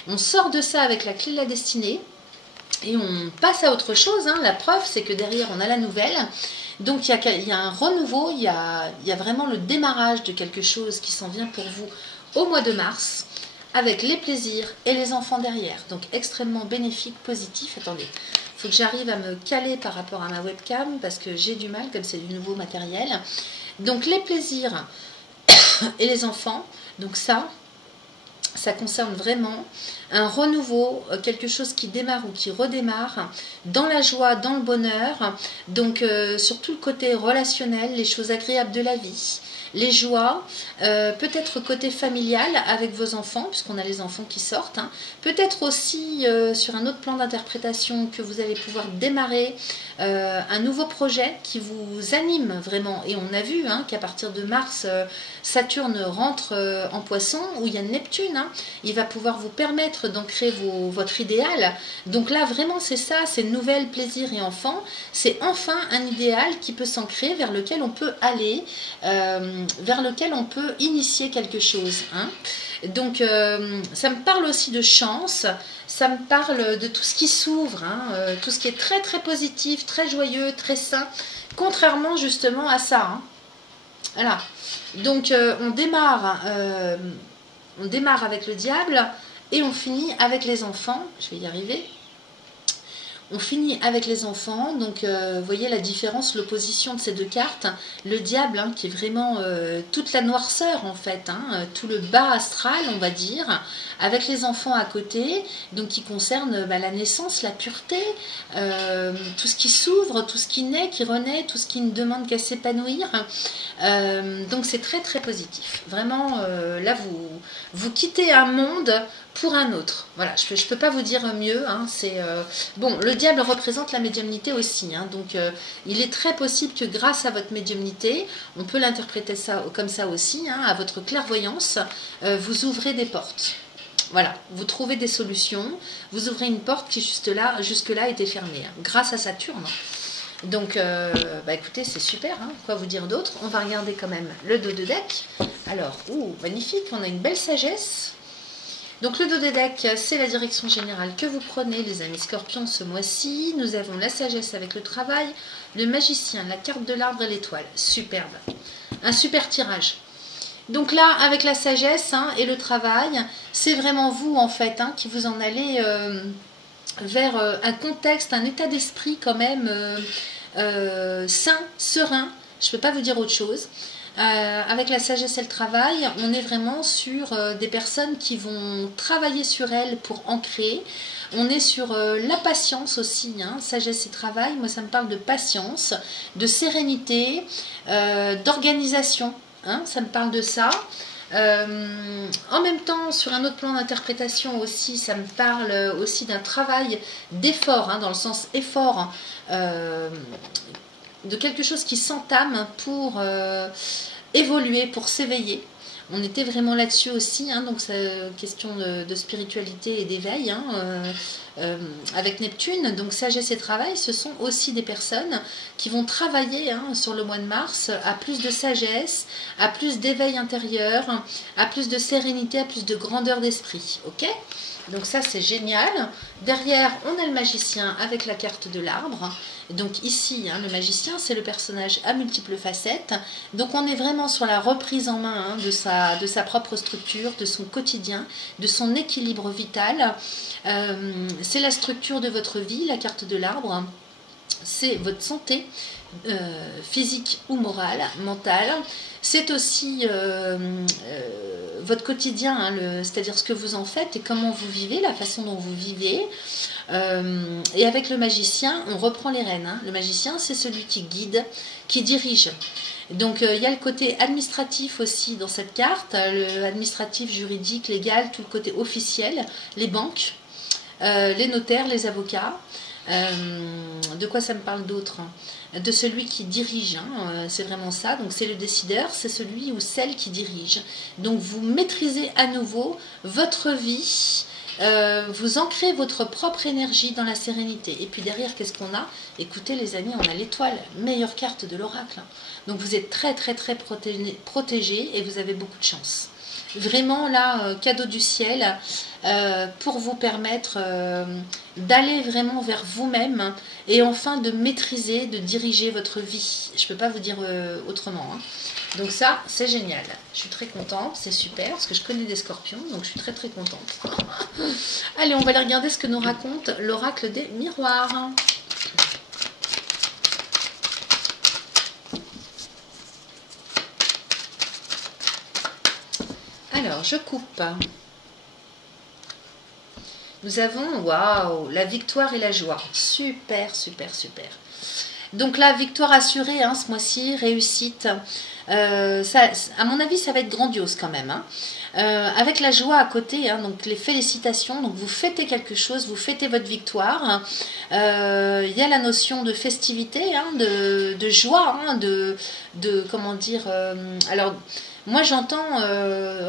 On sort de ça avec la clé de la destinée. Et on passe à autre chose. La preuve, c'est que derrière, on a la nouvelle. Donc, il y a un renouveau, il y a vraiment le démarrage de quelque chose qui s'en vient pour vous au mois de mars, avec les plaisirs et les enfants derrière. Donc, extrêmement bénéfique, positif. Attendez, il faut que j'arrive à me caler par rapport à ma webcam, parce que j'ai du mal, comme c'est du nouveau matériel. Donc, les plaisirs et les enfants, donc ça concerne vraiment un renouveau, quelque chose qui démarre ou qui redémarre dans la joie, dans le bonheur, donc sur tout le côté relationnel, les choses agréables de la vie, les joies, peut-être côté familial avec vos enfants, puisqu'on a les enfants qui sortent, peut-être aussi sur un autre plan d'interprétation que vous allez pouvoir démarrer un nouveau projet qui vous anime vraiment. Et on a vu qu'à partir de mars, Saturne rentre en Poisson, où il y a Neptune, il va pouvoir vous permettre d'ancrer votre idéal. Donc là, vraiment, c'est ça, c'est nouvelles, plaisirs et enfants. C'est enfin un idéal qui peut s'ancrer, vers lequel on peut aller, vers lequel on peut initier quelque chose. Donc, ça me parle aussi de chance, ça me parle de tout ce qui s'ouvre, hein, tout ce qui est très très positif, très joyeux, très sain, contrairement justement à ça. Hein. Voilà. Donc, on démarre avec le diable et on finit avec les enfants. Je vais y arriver. On finit avec les enfants, donc vous voyez la différence, l'opposition de ces deux cartes. Le diable, hein, qui est vraiment toute la noirceur en fait, hein, tout le bas astral on va dire, avec les enfants à côté, donc qui concerne la naissance, la pureté, tout ce qui s'ouvre, tout ce qui naît, qui renaît, tout ce qui ne demande qu'à s'épanouir. Donc c'est très très positif. Vraiment, là vous quittez un monde pour un autre. Voilà, je ne peux pas vous dire mieux. Hein, bon, le diable représente la médiumnité aussi. Hein, donc, il est très possible que grâce à votre médiumnité, on peut l'interpréter comme ça aussi, hein, à votre clairvoyance, vous ouvrez des portes. Voilà, vous trouvez des solutions, vous ouvrez une porte qui jusque-là était fermée, hein, grâce à Saturne. Donc, écoutez, c'est super, hein, quoi vous dire d'autre? On va regarder quand même le dos de deck. Alors, magnifique, on a une belle sagesse. Donc le dos des decks, c'est la direction générale que vous prenez, les amis scorpions, ce mois-ci. Nous avons la sagesse avec le travail, le magicien, la carte de l'arbre et l'étoile. Superbe. Un super tirage. Donc là, avec la sagesse, hein, et le travail, c'est vraiment vous, en fait, hein, qui vous en allez vers un contexte, un état d'esprit quand même sain, serein. Je ne peux pas vous dire autre chose. Avec la sagesse et le travail, on est vraiment sur des personnes qui vont travailler sur elles pour ancrer. On est sur la patience aussi, hein, sagesse et travail. Moi, ça me parle de patience, de sérénité, d'organisation. Hein, ça me parle de ça. En même temps, sur un autre plan d'interprétation aussi, ça me parle aussi d'un travail d'effort, hein, dans le sens effort, de quelque chose qui s'entame pour évoluer, pour s'éveiller. On était vraiment là-dessus aussi, hein, donc c'est question de spiritualité et d'éveil, hein, avec Neptune. Donc sagesse et travail, ce sont aussi des personnes qui vont travailler, hein, sur le mois de mars à plus de sagesse, à plus d'éveil intérieur, à plus de sérénité, à plus de grandeur d'esprit. Ok ? Donc ça c'est génial. Derrière on a le magicien avec la carte de l'arbre. Donc ici, hein, le magicien, c'est le personnage à multiples facettes. Donc on est vraiment sur la reprise en main, hein, de sa propre structure, de son quotidien, de son équilibre vital. C'est la structure de votre vie, la carte de l'arbre. C'est votre santé physique ou morale, mentale. C'est aussi votre quotidien, hein, c'est-à-dire ce que vous en faites et comment vous vivez, la façon dont vous vivez. Et avec le magicien, on reprend les rênes. Hein. Le magicien, c'est celui qui guide, qui dirige. Donc, il y a le côté administratif aussi dans cette carte, le administratif, juridique, légal, tout le côté officiel, les banques, les notaires, les avocats. De quoi ça me parle d'autre? De celui qui dirige, hein, c'est vraiment ça. Donc c'est le décideur, c'est celui ou celle qui dirige. Donc vous maîtrisez à nouveau votre vie, vous ancrez votre propre énergie dans la sérénité. Et puis derrière, qu'est-ce qu'on a? Écoutez les amis, on a l'étoile, meilleure carte de l'oracle. Donc vous êtes très très très protégés et vous avez beaucoup de chance. Vraiment là, cadeau du ciel, pour vous permettre d'aller vraiment vers vous-même et enfin de maîtriser, de diriger votre vie. Je ne peux pas vous dire autrement. Hein. Donc ça, c'est génial. Je suis très contente, c'est super, parce que je connais des scorpions, donc je suis très très contente. Allez, on va aller regarder ce que nous raconte l'oracle des miroirs. Alors, je coupe. Nous avons, waouh, la victoire et la joie. Super, super, super. Donc la victoire assurée, hein, ce mois-ci, réussite. Ça, à mon avis, ça va être grandiose quand même. Hein. Avec la joie à côté, hein, donc les félicitations. Donc vous fêtez quelque chose, vous fêtez votre victoire. Il y a la notion de festivité, hein, de joie, hein, comment dire. Alors, moi j'entends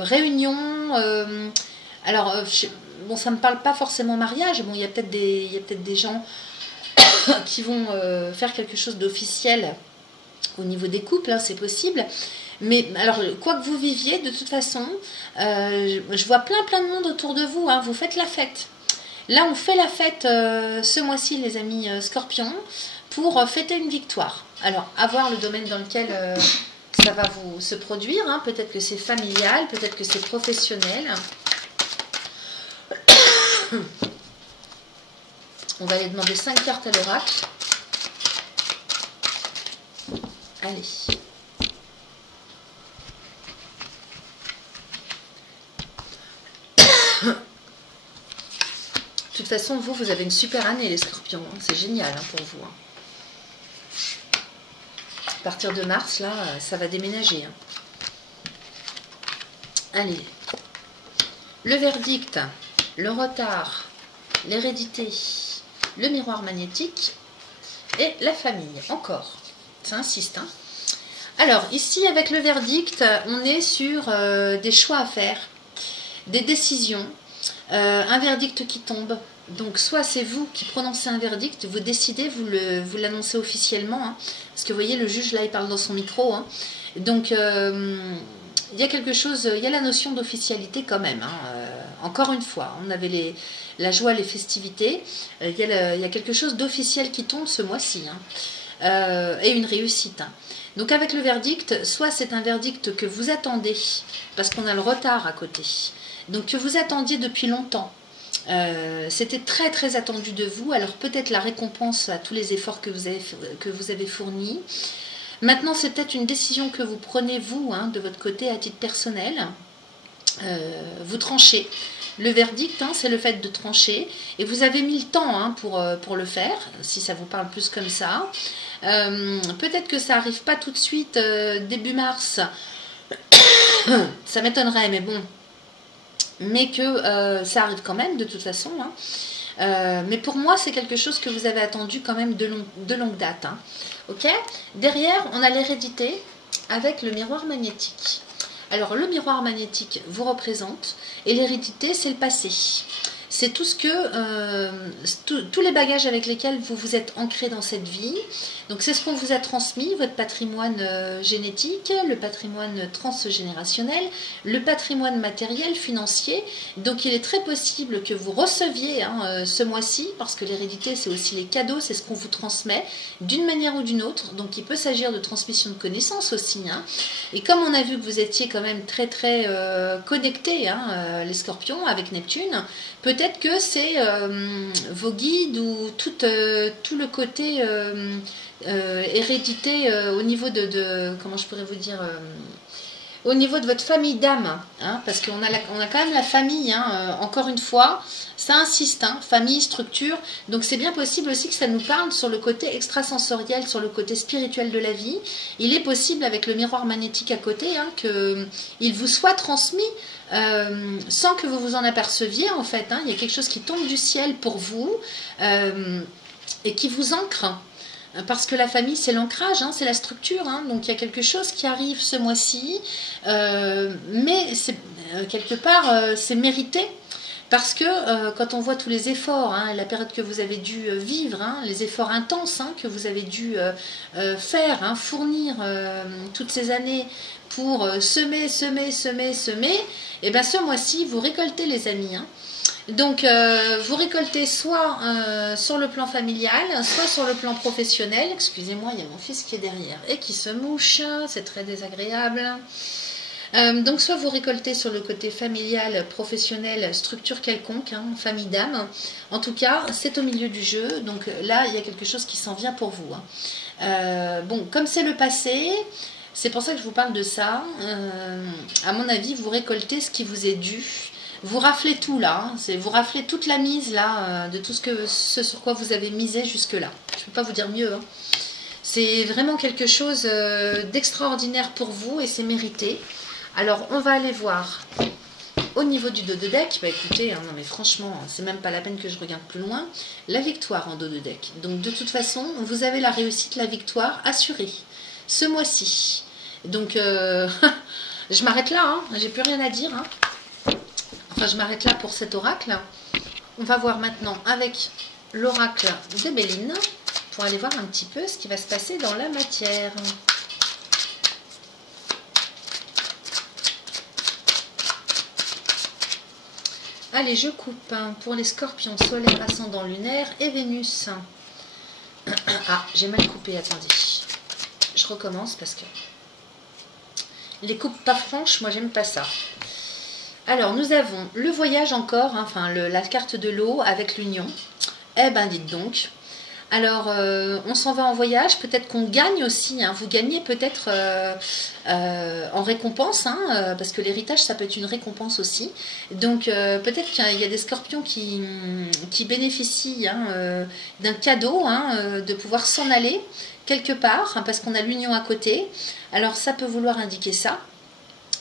réunion. Bon, ça ne me parle pas forcément mariage. Bon, il y a peut-être des gens qui vont faire quelque chose d'officiel au niveau des couples, hein, c'est possible. Mais alors, quoi que vous viviez, de toute façon, je vois plein de monde autour de vous, hein, vous faites la fête. Là, on fait la fête ce mois-ci, les amis Scorpions, pour fêter une victoire. Alors, à voir le domaine dans lequel ça va vous se produire, hein. Peut-être que c'est familial, peut-être que c'est professionnel. On va aller demander 5 cartes à l'oracle. Allez. De toute façon, vous avez une super année, les Scorpions. Hein. C'est génial hein, pour vous. Hein. À partir de mars, là, ça va déménager. Hein. Allez. Le verdict, le retard, l'hérédité, le miroir magnétique et la famille. Encore. Ça insiste. Hein. Alors, ici, avec le verdict, on est sur des choix à faire, des décisions. Un verdict qui tombe, donc soit c'est vous qui prononcez un verdict, vous décidez, vous l'annoncez officiellement, hein, parce que vous voyez le juge là il parle dans son micro, hein, donc il y a quelque chose, il y a la notion d'officialité quand même, hein, encore une fois, on avait la joie, les festivités, il y a quelque chose d'officiel qui tombe ce mois-ci, hein, et une réussite. Hein. Donc avec le verdict, soit c'est un verdict que vous attendez, parce qu'on a le retard à côté, donc que vous attendiez depuis longtemps, c'était très attendu de vous, alors peut-être la récompense à tous les efforts que vous avez fournis. Maintenant c'est peut-être une décision que vous prenez vous, hein, de votre côté à titre personnel, vous tranchez. Le verdict, hein, c'est le fait de trancher, et vous avez mis le temps hein, pour le faire, si ça vous parle plus comme ça. Peut-être que ça n'arrive pas tout de suite, début mars, ça m'étonnerait, mais bon, mais que ça arrive quand même de toute façon. Hein. Mais pour moi, c'est quelque chose que vous avez attendu quand même de longue date. Hein. Ok. Derrière, on a l'hérédité avec le miroir magnétique. Alors, le miroir magnétique vous représente et l'hérédité, c'est le passé. C'est tout ce que, tous les bagages avec lesquels vous vous êtes ancré dans cette vie. Donc c'est ce qu'on vous a transmis, votre patrimoine génétique, le patrimoine transgénérationnel, le patrimoine matériel, financier. Donc il est très possible que vous receviez hein, ce mois-ci, parce que l'hérédité c'est aussi les cadeaux, c'est ce qu'on vous transmet d'une manière ou d'une autre. Donc il peut s'agir de transmission de connaissances aussi. Hein. Et comme on a vu que vous étiez quand même très connectés, hein, les Scorpions, avec Neptune, peut-être que c'est vos guides ou tout le côté hérédité au niveau comment je pourrais vous dire, au niveau de votre famille d'âme, hein, parce qu'on a, on a quand même la famille, hein, encore une fois, ça insiste, hein, famille, structure, donc c'est bien possible aussi que ça nous parle sur le côté extrasensoriel, sur le côté spirituel de la vie. Il est possible avec le miroir magnétique à côté hein, qu'il vous soit transmis sans que vous vous en aperceviez en fait, hein. Il y a quelque chose qui tombe du ciel pour vous et qui vous ancre. Parce que la famille, c'est l'ancrage, hein, c'est la structure. Hein, donc, il y a quelque chose qui arrive ce mois-ci. Mais quelque part, c'est mérité. Parce que quand on voit tous les efforts, hein, la période que vous avez dû vivre, hein, les efforts intenses hein, que vous avez dû faire, hein, fournir toutes ces années pour semer, et bien ce mois-ci, vous récoltez les amis. Hein. Donc, vous récoltez soit sur le plan familial, soit sur le plan professionnel. Excusez-moi, il y a mon fils qui est derrière et qui se mouche, c'est très désagréable. Donc, soit vous récoltez sur le côté familial, professionnel, structure quelconque, hein, famille d'âme. En tout cas, c'est au milieu du jeu. Donc là, il y a quelque chose qui s'en vient pour vous. Hein. Bon, comme c'est le passé, c'est pour ça que je vous parle de ça. À mon avis, vous récoltez ce qui vous est dû. Vous raflez tout là, hein, vous raflez toute la mise là, de tout ce sur quoi vous avez misé jusque là. Je ne peux pas vous dire mieux. Hein. C'est vraiment quelque chose d'extraordinaire pour vous et c'est mérité. Alors on va aller voir au niveau du dos de deck. Bah écoutez, hein, non mais franchement, c'est même pas la peine que je regarde plus loin. La victoire en dos de deck. Donc de toute façon, vous avez la réussite, la victoire assurée ce mois-ci. Donc je m'arrête là, hein, j'ai plus rien à dire. Hein. Enfin, je m'arrête là pour cet oracle. On va voir maintenant avec l'oracle de Béline pour aller voir un petit peu ce qui va se passer dans la matière. Allez, je coupe pour les scorpions solaires, ascendant lunaire et Vénus. Ah, j'ai mal coupé, attendez. Je recommence parce que les coupes pas franches, moi j'aime pas ça. Alors, nous avons le voyage encore, hein, enfin la carte de l'eau avec l'union. Eh ben, dites donc. Alors, on s'en va en voyage, peut-être qu'on gagne aussi, hein. Vous gagnez peut-être en récompense, hein, parce que l'héritage, ça peut être une récompense aussi. Donc, peut-être qu'il y a des scorpions qui bénéficient, hein, d'un cadeau, hein, de pouvoir s'en aller quelque part, hein, parce qu'on a l'union à côté. Alors, ça peut vouloir indiquer ça.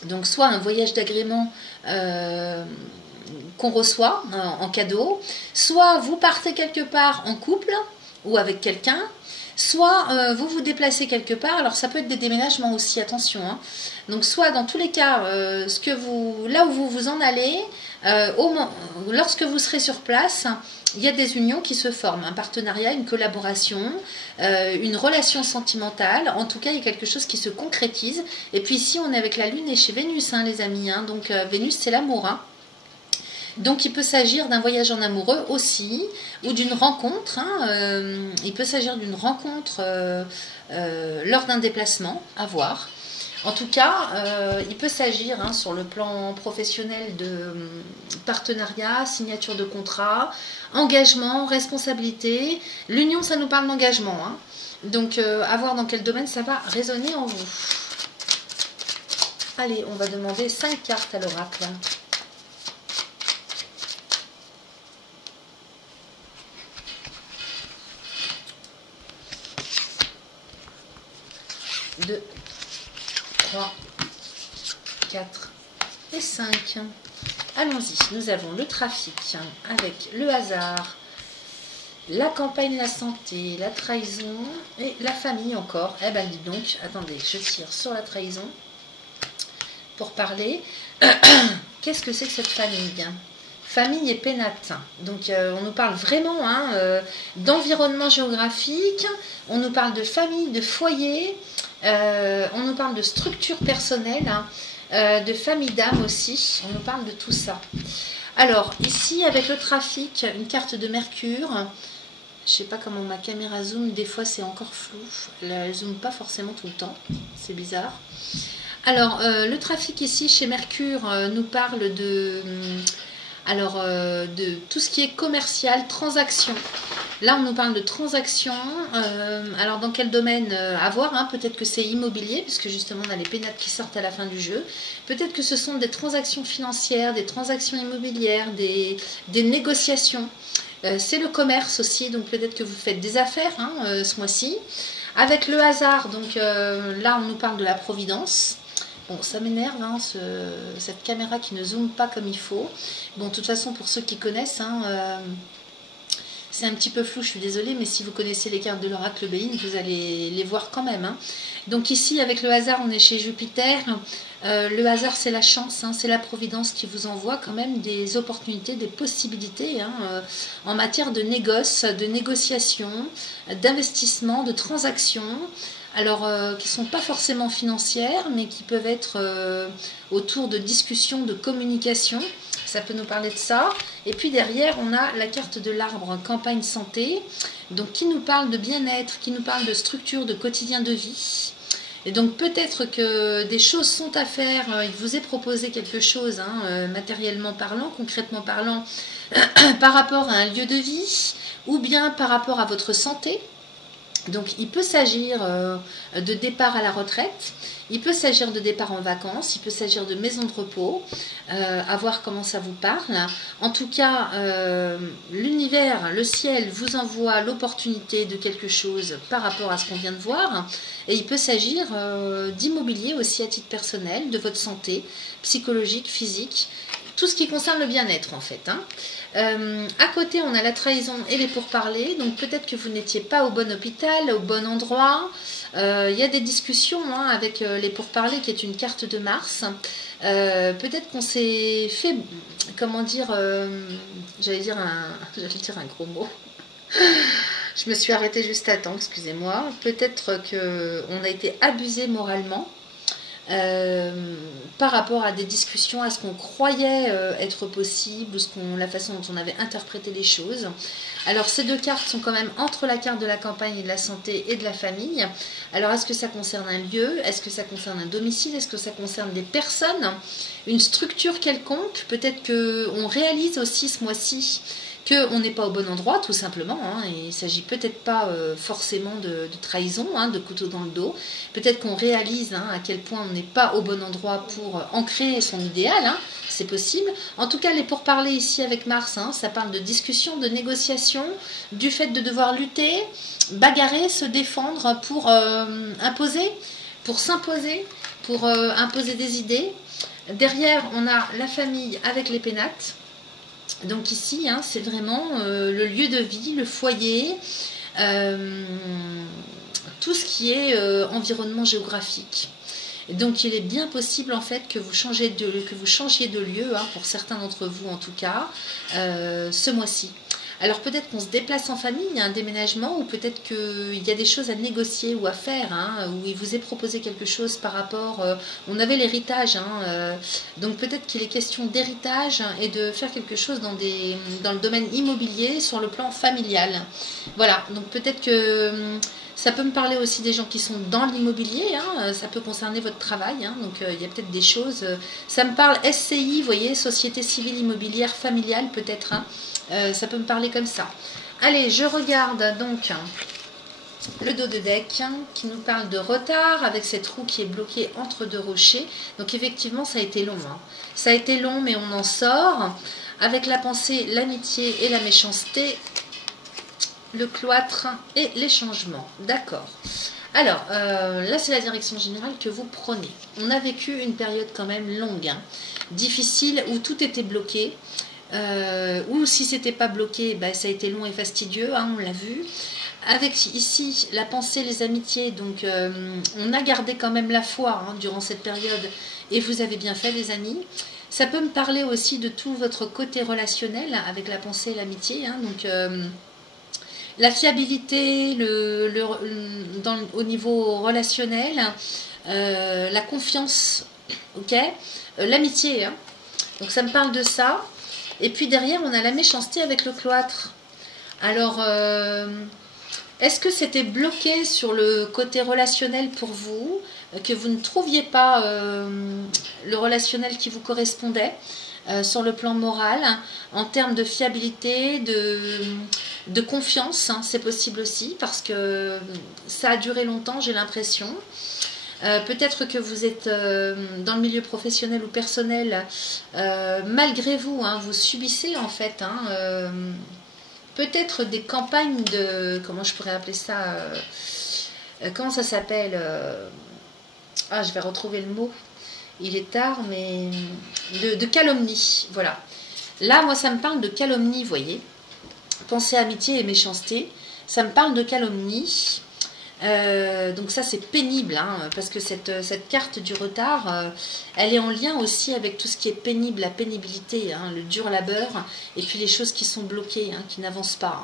Donc, soit un voyage d'agrément qu'on reçoit en cadeau, soit vous partez quelque part en couple, ou avec quelqu'un, soit vous vous déplacez quelque part. Alors ça peut être des déménagements aussi, attention, hein. Donc soit dans tous les cas, là où vous vous en allez, lorsque vous serez sur place, il y a des unions qui se forment, un partenariat, une collaboration, une relation sentimentale. En tout cas, il y a quelque chose qui se concrétise. Et puis ici, on est avec la Lune et chez Vénus, hein, les amis, hein. Donc Vénus, c'est l'amour, hein. Donc il peut s'agir d'un voyage en amoureux aussi, ou d'une rencontre, hein, il peut s'agir d'une rencontre lors d'un déplacement, à voir. En tout cas, il peut s'agir, hein, sur le plan professionnel, de partenariat, signature de contrat, engagement, responsabilité. L'union, ça nous parle d'engagement, hein. Donc à voir dans quel domaine ça va résonner en vous. Allez, on va demander 5 cartes à l'oracle. Deux, 3, 4 et 5. Allons-y, nous avons le trafic avec le hasard, la campagne, la santé, la trahison et la famille encore. Eh ben dis donc, attendez, je tire sur la trahison pour parler. Qu'est-ce que c'est que cette famille ? Famille et pénate. Donc on nous parle vraiment, hein, d'environnement géographique, on nous parle de famille, de foyer, on nous parle de structure personnelle, hein, de famille d'âme aussi, on nous parle de tout ça. Alors ici avec le trafic, une carte de Mercure. Je ne sais pas comment ma caméra zoom, des fois c'est encore flou, elle ne zoome pas forcément tout le temps, c'est bizarre. Alors le trafic ici chez Mercure nous parle de... de tout ce qui est commercial, transaction. Là, on nous parle de transaction. Alors, dans quel domaine à voir, hein. Peut-être que c'est immobilier, puisque justement, on a les pénates qui sortent à la fin du jeu. Peut-être que ce sont des transactions financières, des transactions immobilières, des négociations. C'est le commerce aussi, donc peut-être que vous faites des affaires, hein, ce mois-ci. Avec le hasard, donc là, on nous parle de la providence. Bon, ça m'énerve, hein, cette caméra qui ne zoome pas comme il faut. Bon, de toute façon, pour ceux qui connaissent, hein, c'est un petit peu flou, je suis désolée, mais si vous connaissez les cartes de l'oracle Béin, vous allez les voir quand même, hein. Donc ici, avec le hasard, on est chez Jupiter. Le hasard, c'est la chance, hein, c'est la providence qui vous envoie quand même des opportunités, des possibilités, hein, en matière de négoce, de négociation, d'investissement, de transaction. Alors, qui ne sont pas forcément financières, mais qui peuvent être autour de discussions, de communication. Ça peut nous parler de ça. Et puis derrière, on a la carte de l'arbre, campagne santé, donc qui nous parle de bien-être, qui nous parle de structure, de quotidien de vie. Et donc peut-être que des choses sont à faire, il vous est proposé quelque chose, hein, matériellement parlant, concrètement parlant, par rapport à un lieu de vie, ou bien par rapport à votre santé. Donc il peut s'agir de départ à la retraite, il peut s'agir de départ en vacances, il peut s'agir de maison de repos, à voir comment ça vous parle. En tout cas, l'univers, le ciel vous envoie l'opportunité de quelque chose par rapport à ce qu'on vient de voir. Et il peut s'agir d'immobilier aussi à titre personnel, de votre santé psychologique, physique, tout ce qui concerne le bien-être en fait, hein. À côté, on a la trahison et les pourparlers. Donc peut-être que vous n'étiez pas au bon hôpital, au bon endroit. Il y a des discussions, hein, avec les pourparlers, qui est une carte de Mars. Peut-être qu'on s'est fait, comment dire, j'allais dire un gros mot. Je me suis arrêtée juste à temps, excusez-moi. Peut-être qu'on a été abusé moralement. par rapport à des discussions, à ce qu'on croyait être possible, ou la façon dont on avait interprété les choses. Alors ces deux cartes sont quand même entre la carte de la campagne et de la santé et de la famille. Alors est-ce que ça concerne un lieu? Est-ce que ça concerne un domicile? Est-ce que ça concerne des personnes? Une structure quelconque? Peut-être qu'on réalise aussi ce mois-ci qu'on n'est pas au bon endroit, tout simplement. Hein, et il ne s'agit peut-être pas forcément de trahison, hein, de couteau dans le dos. Peut-être qu'on réalise à quel point on n'est pas au bon endroit pour ancrer son idéal. Hein, c'est possible. En tout cas, les pourparlers ici avec Mars, ça parle de discussion, de négociation, du fait de devoir lutter, bagarrer, se défendre pour imposer, pour s'imposer, pour imposer des idées. Derrière, on a la famille avec les pénates. Donc ici, c'est vraiment le lieu de vie, le foyer, tout ce qui est environnement géographique. Et donc il est bien possible en fait que vous changiez de lieu, pour certains d'entre vous en tout cas, ce mois-ci. Alors peut-être qu'on se déplace en famille, il y a un déménagement, ou peut-être qu'il y a des choses à négocier ou à faire, où il vous est proposé quelque chose par rapport... on avait l'héritage, donc peut-être qu'il est question d'héritage et de faire quelque chose dans le domaine immobilier sur le plan familial. Voilà, donc peut-être que... ça peut me parler aussi des gens qui sont dans l'immobilier, ça peut concerner votre travail, donc il y a peut-être des choses... ça me parle SCI, vous voyez, Société Civile Immobilière Familiale peut-être, ça peut me parler comme ça. Allez, je regarde donc le dos de deck qui nous parle de retard avec cette roue qui est bloquée entre deux rochers. Donc effectivement, ça a été long. Ça a été long, mais on en sort. Avec la pensée, l'amitié et la méchanceté, le cloître et les changements. D'accord. Alors, là, c'est la direction générale que vous prenez. On a vécu une période quand même longue, difficile, où tout était bloqué. Ou si c'était pas bloqué, ça a été long et fastidieux, on l'a vu. Avec ici la pensée, les amitiés, donc on a gardé quand même la foi durant cette période et vous avez bien fait les amis. Ça peut me parler aussi de tout votre côté relationnel avec la pensée et l'amitié, donc la fiabilité au niveau relationnel, la confiance, ok, l'amitié, donc ça me parle de ça. Et puis derrière, on a la méchanceté avec le cloître. Alors, est-ce que c'était bloqué sur le côté relationnel pour vous, que vous ne trouviez pas le relationnel qui vous correspondait sur le plan moral, en termes de fiabilité, de confiance, c'est possible aussi, parce que ça a duré longtemps, j'ai l'impression. Peut-être que vous êtes dans le milieu professionnel ou personnel, malgré vous, vous subissez en fait peut-être des campagnes de, comment je pourrais appeler ça, comment ça s'appelle, je vais retrouver le mot, il est tard, mais de calomnie, voilà. Là, moi, ça me parle de calomnie, vous voyez, pensée, amitié et méchanceté, ça me parle de calomnie. Donc ça c'est pénible, parce que cette carte du retard, elle est en lien aussi avec tout ce qui est pénible, la pénibilité, le dur labeur, et puis les choses qui sont bloquées, qui n'avancent pas.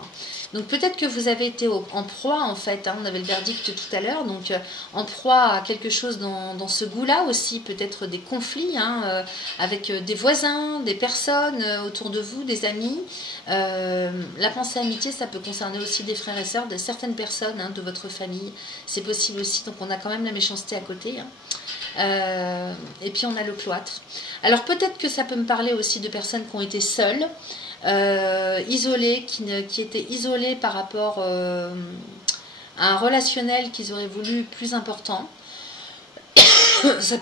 Donc peut-être que vous avez été en proie en fait, on avait le verdict tout à l'heure, donc en proie à quelque chose dans ce goût-là aussi, peut-être des conflits avec des voisins, des personnes autour de vous, des amis. La pensée amitié, ça peut concerner aussi des frères et sœurs, de certaines personnes de votre famille, c'est possible aussi, donc on a quand même la méchanceté à côté. Et puis on a le cloître. Alors peut-être que ça peut me parler aussi de personnes qui ont été seules, isolées, qui étaient isolées par rapport à un relationnel qu'ils auraient voulu plus important. Ça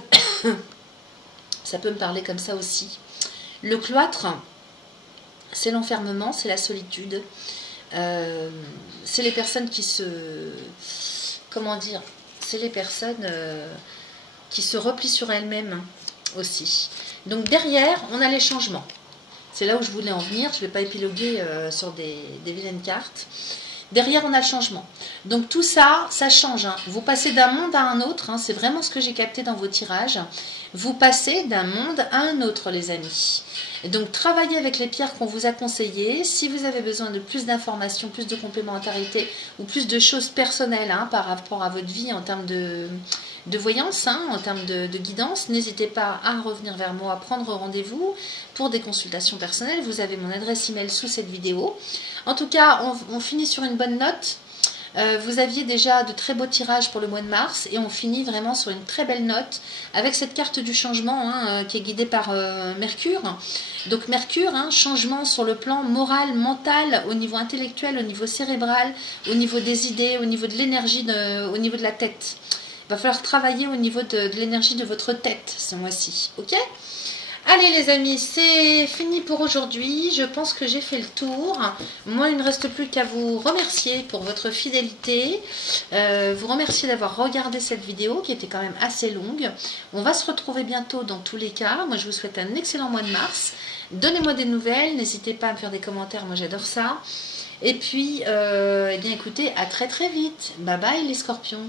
peut me parler comme ça aussi. Le cloître, c'est l'enfermement, c'est la solitude. C'est les personnes qui se... Comment dire? C'est les personnes qui se replient sur elles-mêmes aussi. Donc derrière, on a les changements. C'est là où je voulais en venir. Je ne vais pas épiloguer sur des vilaines cartes. Derrière, on a le changement. Donc tout ça, ça change. Vous passez d'un monde à un autre. C'est vraiment ce que j'ai capté dans vos tirages. Vous passez d'un monde à un autre, les amis. Et donc, travaillez avec les pierres qu'on vous a conseillées. Si vous avez besoin de plus d'informations, plus de complémentarité ou plus de choses personnelles par rapport à votre vie en termes de voyance, hein, en termes de guidance, n'hésitez pas à revenir vers moi, à prendre rendez-vous pour des consultations personnelles. Vous avez mon adresse email sous cette vidéo. En tout cas, on finit sur une bonne note. Vous aviez déjà de très beaux tirages pour le mois de mars et on finit vraiment sur une très belle note avec cette carte du changement, hein, qui est guidée par Mercure. Donc Mercure, hein, changement sur le plan moral, mental, au niveau intellectuel, au niveau cérébral, au niveau des idées, au niveau de l'énergie, au niveau de la tête. Il va falloir travailler au niveau de l'énergie de votre tête ce mois-ci, ok ? Allez les amis, c'est fini pour aujourd'hui. Je pense que j'ai fait le tour. Moi, il ne reste plus qu'à vous remercier pour votre fidélité. Vous remercier d'avoir regardé cette vidéo qui était quand même assez longue. On va se retrouver bientôt dans tous les cas. Moi, je vous souhaite un excellent mois de mars. Donnez-moi des nouvelles. N'hésitez pas à me faire des commentaires. Moi, j'adore ça. Et puis, eh bien, écoutez, à très très vite. Bye bye les scorpions.